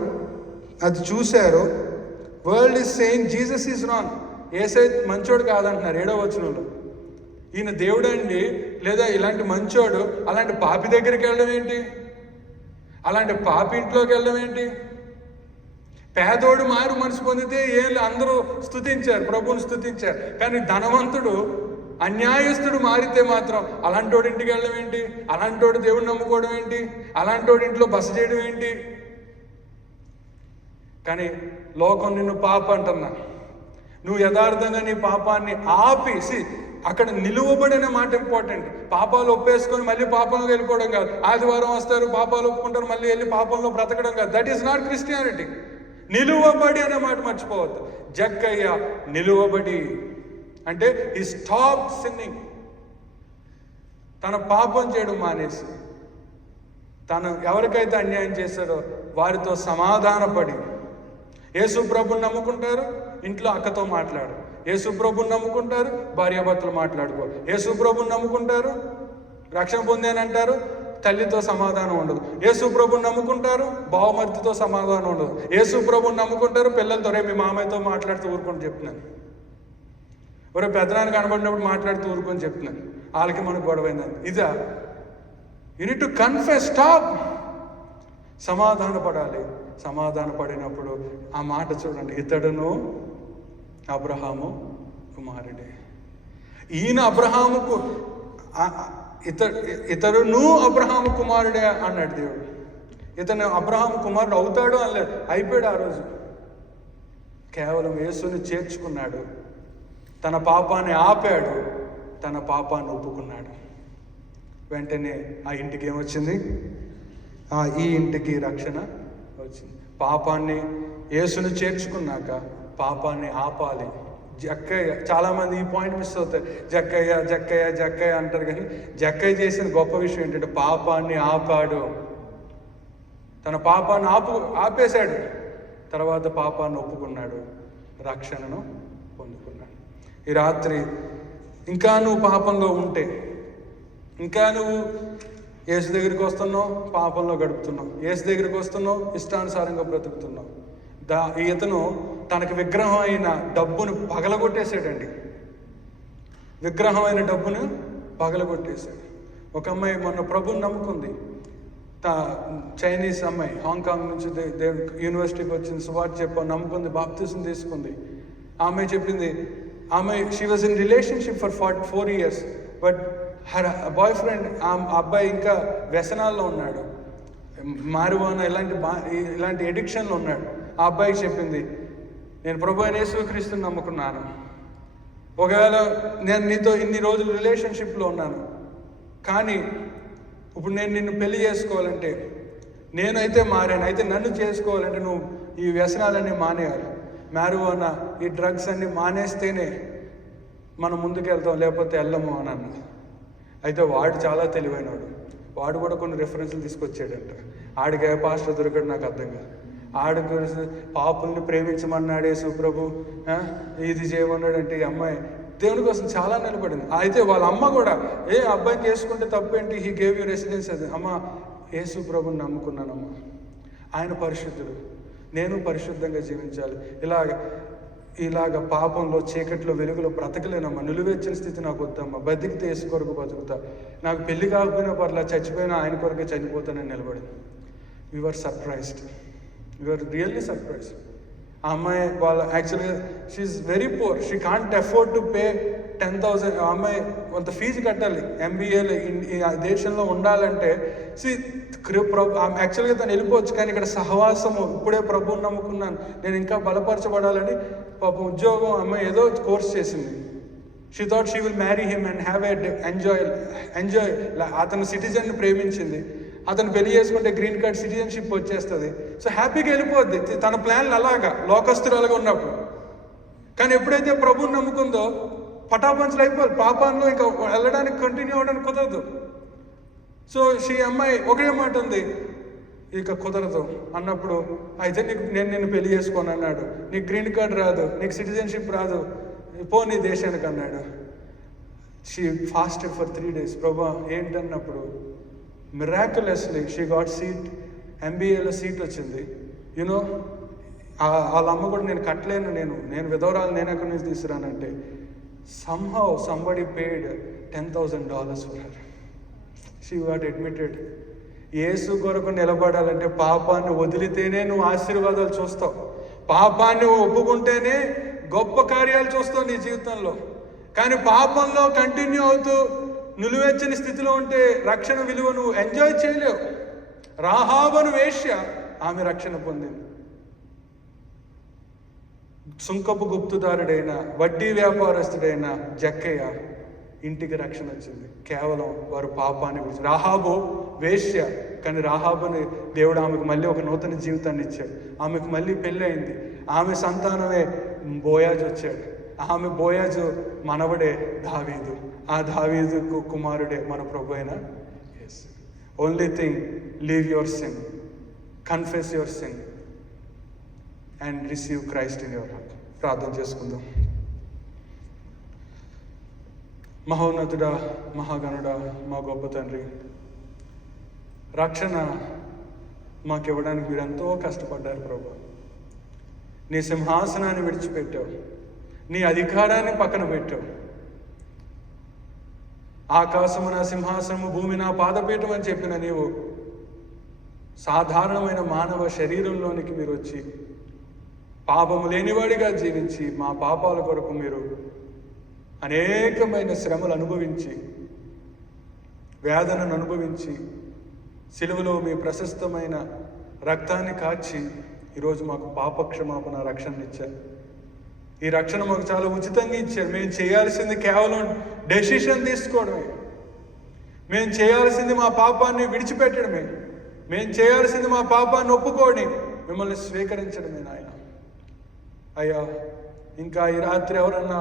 అది చూశారు. World is saying Jesus is wrong, యేసే మంచోడు కాదంటున్నారు 7వ వచనంలో. ఈయన దేవుడండి, లేదా ఇలాంటి మంచోడు అలాంటి పాపి దగ్గరికి వెళ్ళడం ఏంటి? అలాంటి పాపి ఇంట్లోకి వెళ్ళడం ఏంటి? పేదోడు మారు మనసు పొందితే అందరూ స్తుతించారు, ప్రభువుని స్తుతించారు. కానీ ధనవంతుడు, అన్యాయస్తుడు మారితే మాత్రం అలాంటోడు ఇంటికి వెళ్ళడం ఏంటి? అలాంటోడు దేవుడిని నమ్ముకోవడం ఏంటి? అలాంటోడు ఇంట్లో బస చేయడం ఏంటి? కానీ లోకం నిన్ను పాప అంటున్నా. నువ్వు యథార్థంగా నీ పాపాన్ని ఆపేసి, అక్కడ నిలువబడిన మాట ఇంపార్టెంట్. పాపాలు ఒప్పేసుకొని మళ్ళీ పాపంలో వెళ్ళిపోవడం కాదు. ఆదివారం వస్తారు, పాపాలు ఒప్పుకుంటారు, మళ్ళీ వెళ్ళి పాపంలో బ్రతకడం కాదు. That is not Christianity. నిలువబడి అనే మాట మర్చిపోవద్దు. జక్కయ్య నిలువబడి అంటే ఈ స్టాప్ సిన్నింగ్. తన పాపం చేయడం మానేసి, తను ఎవరికైతే అన్యాయం చేశాడో వారితో సమాధానపడి, యేసు ప్రభుని నమ్ముకుంటారు, ఇంట్లో అక్కతో మాట్లాడు. యేసు ప్రభుని నమ్ముకుంటారు, భార్యాభర్తలు మాట్లాడుకో. యేసు ప్రభుని నమ్ముకుంటారు, రక్షణ పొందానంటారు, తల్లితో సమాధానం ఉండదు. యేసు ప్రభుని నమ్ముకుంటారు, బావమర్తితో సమాధానం ఉండదు. యేసు ప్రభుని నమ్ముకుంటారు, పిల్లలతో రే మీ మామయ్యతో మాట్లాడుతూ ఊరుకొని చెప్తున్నాను, ఒరే పెద్దనాన్ని కనబడినప్పుడు మాట్లాడుతూ ఊరుకొని చెప్తున్నాను, వాళ్ళకి మనకు గొడవైందని. ఇదా? You need to confess, stop. సమాధాన పడాలి. సమాధాన పడినప్పుడు ఆ మాట చూడండి, ఇతడును అబ్రహాము కుమారుడే. ఈయన అబ్రహాముకు ఇతడును అబ్రహాము కుమారుడే అన్నాడు దేవుడు. ఇతను అబ్రహాము కుమారుడు అవుతాడు అనలేదు, అయిపోయాడు ఆ రోజు. కేవలం యేసుని చేర్చుకున్నాడు, తన పాపాన్ని ఆపాడు, తన పాపాన్ని ఒప్పుకున్నాడు. వెంటనే ఆ ఇంటికి ఏమొచ్చింది? ఈ ఇంటికి రక్షణ వచ్చింది. పాపాన్ని యేసుని చేర్చుకున్నాక పాపాన్ని ఆపాలి. జక్కయ్య, చాలామంది ఈ పాయింట్ మిస్ అవుతారు. జక్కయ్య జక్కయ్య జక్కయ్య అంటారు, కానీ జక్కయ్య చేసిన గొప్ప విషయం ఏంటంటే పాపాన్ని ఆపాడు. తన పాపాన్ని ఆపేశాడు, తర్వాత పాపాన్ని ఒప్పుకున్నాడు, రక్షణను పొందుకున్నాడు. ఈ రాత్రి ఇంకా నువ్వు పాపంలో ఉంటే, ఇంకా నువ్వు యేసు దగ్గరికి వస్తున్నావు, పాపంలో గడుపుతున్నావు. యేసు దగ్గరికి వస్తున్నావు, ఇష్టానుసారంగా బ్రతుకుతున్నావు. ఇతను తనకు విగ్రహం అయిన డబ్బును పగలగొట్టేశాడండి. విగ్రహం అయిన డబ్బును పగలగొట్టేశాడు. ఒక అమ్మాయి మొన్న ప్రభుని నమ్ముకుంది, చైనీస్ అమ్మాయి, హాంకాంగ్ నుంచి యూనివర్సిటీకి వచ్చింది, సువార్త చెప్పాను, నమ్ముకుంది, బాప్తిజం తీసుకుంది. ఆమె చెప్పింది, she was in relationship for 4 years, but her boy friend, ఆ అబ్బాయి ఇంకా వ్యసనాల్లో ఉన్నాడు, మారివానా ఇలాంటి ఎడిక్షన్లో ఉన్నాడు. ఆ అబ్బాయికి చెప్పింది, నేను ప్రభు అయిన యేసుక్రీస్తుని నమ్ముకున్నాను, ఒకవేళ నేను నీతో ఇన్ని రోజులు రిలేషన్షిప్లో ఉన్నాను, కానీ ఇప్పుడు నేను నిన్ను పెళ్లి చేసుకోవాలంటే, నేనైతే మారాను, అయితే నన్ను చేసుకోవాలంటే నువ్వు ఈ వ్యసనాలన్నీ మానేయాలి, మ్యారివానా ఈ డ్రగ్స్ అన్నీ మానేస్తేనే మనం ముందుకెళ్తాం, లేకపోతే వెళ్ళము అని అన్నది. అయితే వాడు చాలా తెలివైనవాడు, వాడు కూడా కొన్ని రెఫరెన్స్లు తీసుకొచ్చాడంట. ఆడికి ఏ పాస్టర్ దొరికాడు నాకు అర్థం కాదు. ఆడి గురించి పాపుల్ని ప్రేమించమన్నాడు యేసు ప్రభు, ఇది చేయమన్నాడు. అంటే ఈ అమ్మాయి దేవుని కోసం చాలా నిలబడింది. అయితే వాళ్ళ అమ్మ కూడా, అబ్బాయిని చేసుకుంటే తప్పేంటి, హీ గేవ్ యూ రెసిడెన్స్. అది అమ్మ, యేసు ప్రభుని నమ్ముకున్నానమ్మా, ఆయన పరిశుద్ధుడు, నేను పరిశుద్ధంగా జీవించాలి. ఇలాగ ఇలాగ పాపంలో చీకట్లో వెలుగులో బ్రతకలేనమ్మా, నిలువెచ్చిన స్థితి నాకు వద్దమ్మా, బతికితే యేసు కొరకు బతుకుతా, నాకు పెళ్లి కాకపోయినా పర్లా, చచ్చిపోయినా ఆయన కొరకే చనిపోతానని నిలబడింది. We are surprised, we are really surprised. ఆ అమ్మాయి వాళ్ళ యాక్చువల్గా she is very poor, she can't afford to pay 10,000. ఆ అమ్మాయి కొంత ఫీజు కట్టాలి MBAలో ఈ దేశంలో ఉండాలంటే. యాక్చువల్గా తను వెళ్ళిపోవచ్చు, కానీ ఇక్కడ సహవాసము, ఇప్పుడే ప్రభువుని నమ్ముకున్నాను, నేను ఇంకా బలపరచబడాలని పాపం ఉద్యోగం, అమ్మాయి ఏదో కోర్స్ చేసింది. She thought she will marry him and have enjoy. అతను సిటిజన్ని ప్రేమించింది, అతను పెళ్లి చేసుకుంటే గ్రీన్ కార్డ్ సిటిజన్షిప్ వచ్చేస్తుంది. సో హ్యాపీగా వెళ్ళిపోద్ది తన ప్లాన్లు అలాగా లోకస్తురాలుగా ఉన్నప్పుడు. కానీ ఎప్పుడైతే ప్రభువుని నమ్ముకుందో పటాపంచలు అయిపోవాలి, పాపాల్లో ఇంకా వెళ్ళడానికి కంటిన్యూ అవ్వడానికి కుదరదు. సో అమ్మాయి ఒకే మాట ఉంది, ఇక కుదరదు అన్నప్పుడు, అయితే నేను పెళ్లి చేసుకోను అన్నాడు. నీకు గ్రీన్ కార్డ్ రాదు, నీకు సిటిజన్షిప్ రాదు, పో నీ దేశానికి అన్నాడు. She fasted for 3 days. ప్రభా ఏంటన్నప్పుడు మిరాక్యులస్లీ షీ గాట్ సీట్, MBAలో సీట్ వచ్చింది. యూనో వాళ్ళ అమ్మ కూడా నేను కట్టలేను, నేను విధవరాలు, నేను ఎక్కడి నుంచి తీసుకురానంటే somehow somebody paid $10,000 for her. She got admitted. యేసు కొరకు నిలబడాలంటే పాపాన్ని వదిలితేనే నువ్వు ఆశీర్వాదాలు చూస్తావు, పాపాన్ని ఒప్పుకుంటేనే గొప్ప కార్యాలు చూస్తావు నీ జీవితంలో. కానీ పాపంలో కంటిన్యూ అవుతూ నిలువెచ్చని స్థితిలో ఉంటే రక్షణ విలువ నువ్వు ఎంజాయ్ చేయలేవు. రాహాబను వేశ్య, ఆమె రక్షణ పొందింది. సుంకపు గుప్తుదారుడైన వడ్డీ వ్యాపారస్తుడైన జక్కయ్య ఇంటికి రక్షణ వచ్చింది, కేవలం వారు పాపాన్ని గురించి. రాహాబు వేశ్య, కానీ రాహాబుని దేవుడు ఆమెకు మళ్ళీ ఒక నూతన జీవితాన్ని ఇచ్చాడు. ఆమెకు మళ్ళీ పెళ్ళి అయింది, ఆమె సంతానమే బోయాజు వచ్చాడు. ఆమె బోయాజు మనవడే దావీదు, ఆ దావీదు కుమారుడే మన ప్రభు అయిన Yesu. Only thing, leave your sin, confess your sin and receive Christ in your heart. ప్రార్థన చేసుకుందాం. మహోన్నతుడా, మహాగణుడా, మా గొప్ప తండ్రి, రక్షణ మాకు ఇవ్వడానికి మీరు ఎంతో కష్టపడ్డారు ప్రభు. నీ సింహాసనాన్ని విడిచిపెట్టావు, నీ అధికారాన్ని పక్కన పెట్టావు. ఆకాశము నా సింహాసనము, భూమి నా పాదపీఠం అని చెప్పిన నీవు సాధారణమైన మానవ శరీరంలోనికి మీరు వచ్చి పాపము లేనివాడిగా జీవించి మా పాపాల కొరకు మీరు అనేకమైన శ్రమలు అనుభవించి, వేదనను అనుభవించి, సిలువలో మీ ప్రశస్తమైన రక్తాన్ని కాచి ఈరోజు మాకు పాపక్షమాపణ రక్షణ ఇచ్చారు. ఈ రక్షణ మాకు చాలా ఉచితంగా ఇచ్చారు. మేము చేయాల్సింది కేవలం డెసిషన్ తీసుకోవడమే, మేము చేయాల్సింది మా పాపాన్ని విడిచిపెట్టడమే, మేము చేయాల్సింది మా పాపాన్ని ఒప్పుకోవడం, మిమ్మల్ని స్వీకరించడమే నాయన. అయ్యా, ఇంకా ఈ రాత్రి ఎవరన్నా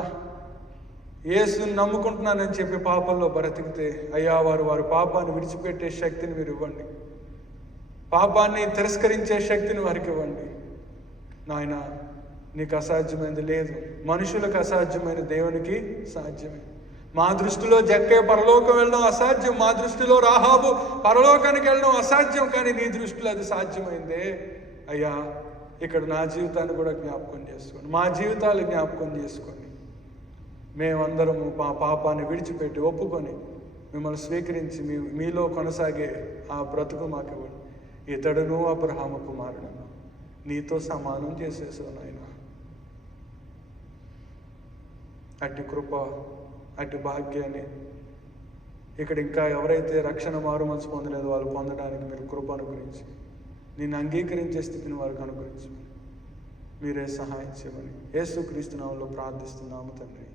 యేసుని నమ్ముకుంటున్నానని చెప్పి పాపంలో బ్రతికితే అయ్యా, వారి పాపాన్ని విడిచిపెట్టే శక్తిని మీరు ఇవ్వండి, పాపాన్ని తిరస్కరించే శక్తిని వారికి ఇవ్వండి నాయన. నీకు అసాధ్యమైనది లేదు, మనుషులకు అసాధ్యమైన దేవునికి సాధ్యమే. మా దృష్టిలో జక్కే పరలోకం వెళ్ళడం అసాధ్యం, మా దృష్టిలో రాహాబు పరలోకానికి వెళ్ళడం అసాధ్యం, కానీ నీ దృష్టిలో అది సాధ్యమైందే. అయ్యా, ఇక్కడ నా జీవితాన్ని కూడా జ్ఞాపకం చేసుకోండి, మా జీవితాలు జ్ఞాపకం చేసుకోండి. మేమందరము మా పాపాన్ని విడిచిపెట్టి ఒప్పుకొని మిమ్మల్ని స్వీకరించి మీలో కొనసాగే ఆ బ్రతుకు మాకు ఇవ్వండి. ఇతడును అబ్రహాము కుమారుడు, నీతో సమానం చేసేసావు నాయన. అట్టి కృప, అట్టి భాగ్యాన్ని ఇక్కడ ఇంకా ఎవరైతే రక్షణ మారు మనసు పొందలేదో వాళ్ళు పొందడానికి మీరు కృప అనుగ్రహించి, నిన్ను అంగీకరించే స్థితిని వారికి అనుగ్రహించమని మీరే సహాయం చేయమని యేసుక్రీస్తు నామములో ప్రార్థిస్తున్నాము తండ్రి.